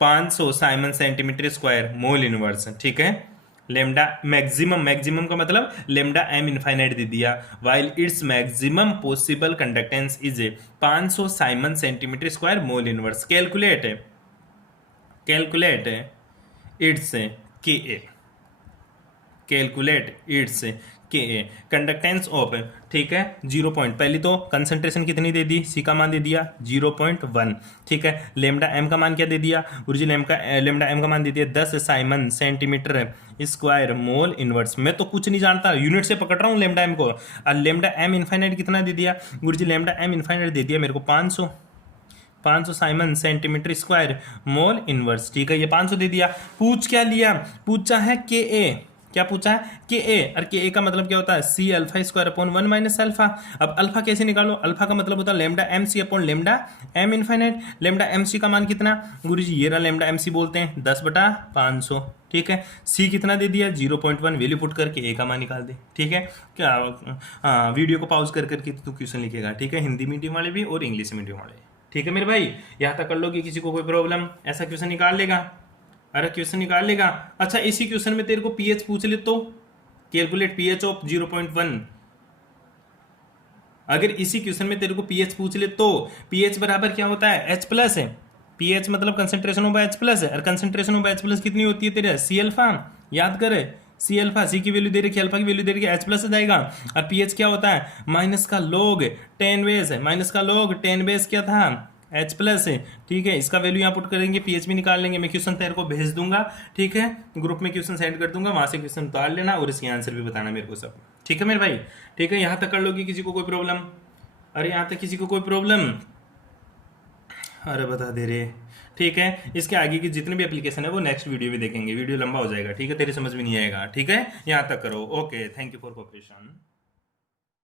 500 Simon centimetre square mole inverse, ठीक है। लेमडा मैक्सिमम, मैक्सिमम का मतलब लेमडा एम इनफाइनाइट दे दिया, while its maximum possible conductance is 500 Simon centimetre square mole inverse. Calculate its के ए, कैलकुलेट इट्स के ए कंडक्टेंस ऑफ, ठीक है, 0 पॉइंट, पहले तो कंसंट्रेशन कितनी दे दी, सी का मान दे दिया 0.1, ठीक है। लेमडा एम का मान क्या दे दिया, ओरिजिन एम का, लेमडा एम का मान दे दिया 10 Simon centimetre square mole inverse. मैं तो कुछ नहीं जानता, यूनिट से पकड़ रहा हूँ लेमडा एम को। और लेमडा एम इनफाइनाइट कितना दे दिया गुरुजी? लेमडा एम इनफाइनाइट दे दिया मेरे को 500 Simon centimetre square mole inverse, ठीक है, ये 500 दे दिया। पूछ क्या लिया? पूछा है के ए। क्या पूछा है? के ए। और के ए का मतलब क्या होता है? C alpha square upon 1 minus alpha. अब अल्फा कैसे निकालो? अल्फा का मतलब होता है lambda M C upon lambda M infinite. Lambda M C का मान कितना गुरुजी? ये रहा लेमडा एम सी, बोलते हैं 10/500, ठीक है। सी कितना दे दिया? 0.1, वैल्यू पुट करके ए का मान निकाल दे, ठीक है। क्या वीडियो को पॉज कर करके तू क्वेश्चन लिखेगा, ठीक है, हिंदी मीडियम वाले भी और इंग्लिश मीडियम वाले, ठीक है मेरे भाई। यहाँ तक कर लो कि किसी को कोई प्रॉब्लम, ऐसा क्वेश्चन निकाल लेगा। अरे क्वेश्चन निकाल लेगा। अच्छा इसी क्वेश्चन में तेरे को पीएच पूछ ले तो कैलकुलेट पीएच ऑफ 0.1। अगर इसी क्वेश्चन में तेरे को पीएच पूछ ले तो पीएच बराबर क्या होता है? H प्लस है। पीएच मतलब कंसंट्रेशन ऑफ H प्लस है, और कंसंट्रेशन ऑफ H प्लस कितनी होती है तेरे? C alpha. याद करे, सी अल्फा, सी की वैल्यू दे रखी, अल्फा की वैल्यू दे रखी, H प्लस से जाएगा। और पीएच क्या होता है? माइनस का लॉग 10 बेस है, माइनस का लॉग 10 बेस क्या था? H प्लस है, ठीक है। इसका वैल्यू यहाँ पुट करेंगे, पीएच भी निकाल लेंगे। मैं क्वेश्चन तेरे को भेज दूंगा, ठीक है, ग्रुप में क्वेश्चन सेंड कर दूंगा, वहां से क्वेश्चन उतार लेना और इसके आंसर भी बताना मेरे को सब, ठीक है मेरे भाई, ठीक है। यहाँ तक कर लोगे किसी को कोई प्रॉब्लम? अरे यहाँ तक किसी को कोई प्रॉब्लम? अरे बता दे रे, ठीक है। इसके आगे की जितने भी एप्लीकेशन है वो नेक्स्ट वीडियो में देखेंगे, वीडियो लंबा हो जाएगा, ठीक है, तेरी समझ में नहीं आएगा, ठीक है। यहाँ तक करो, okay, thank you for cooperation.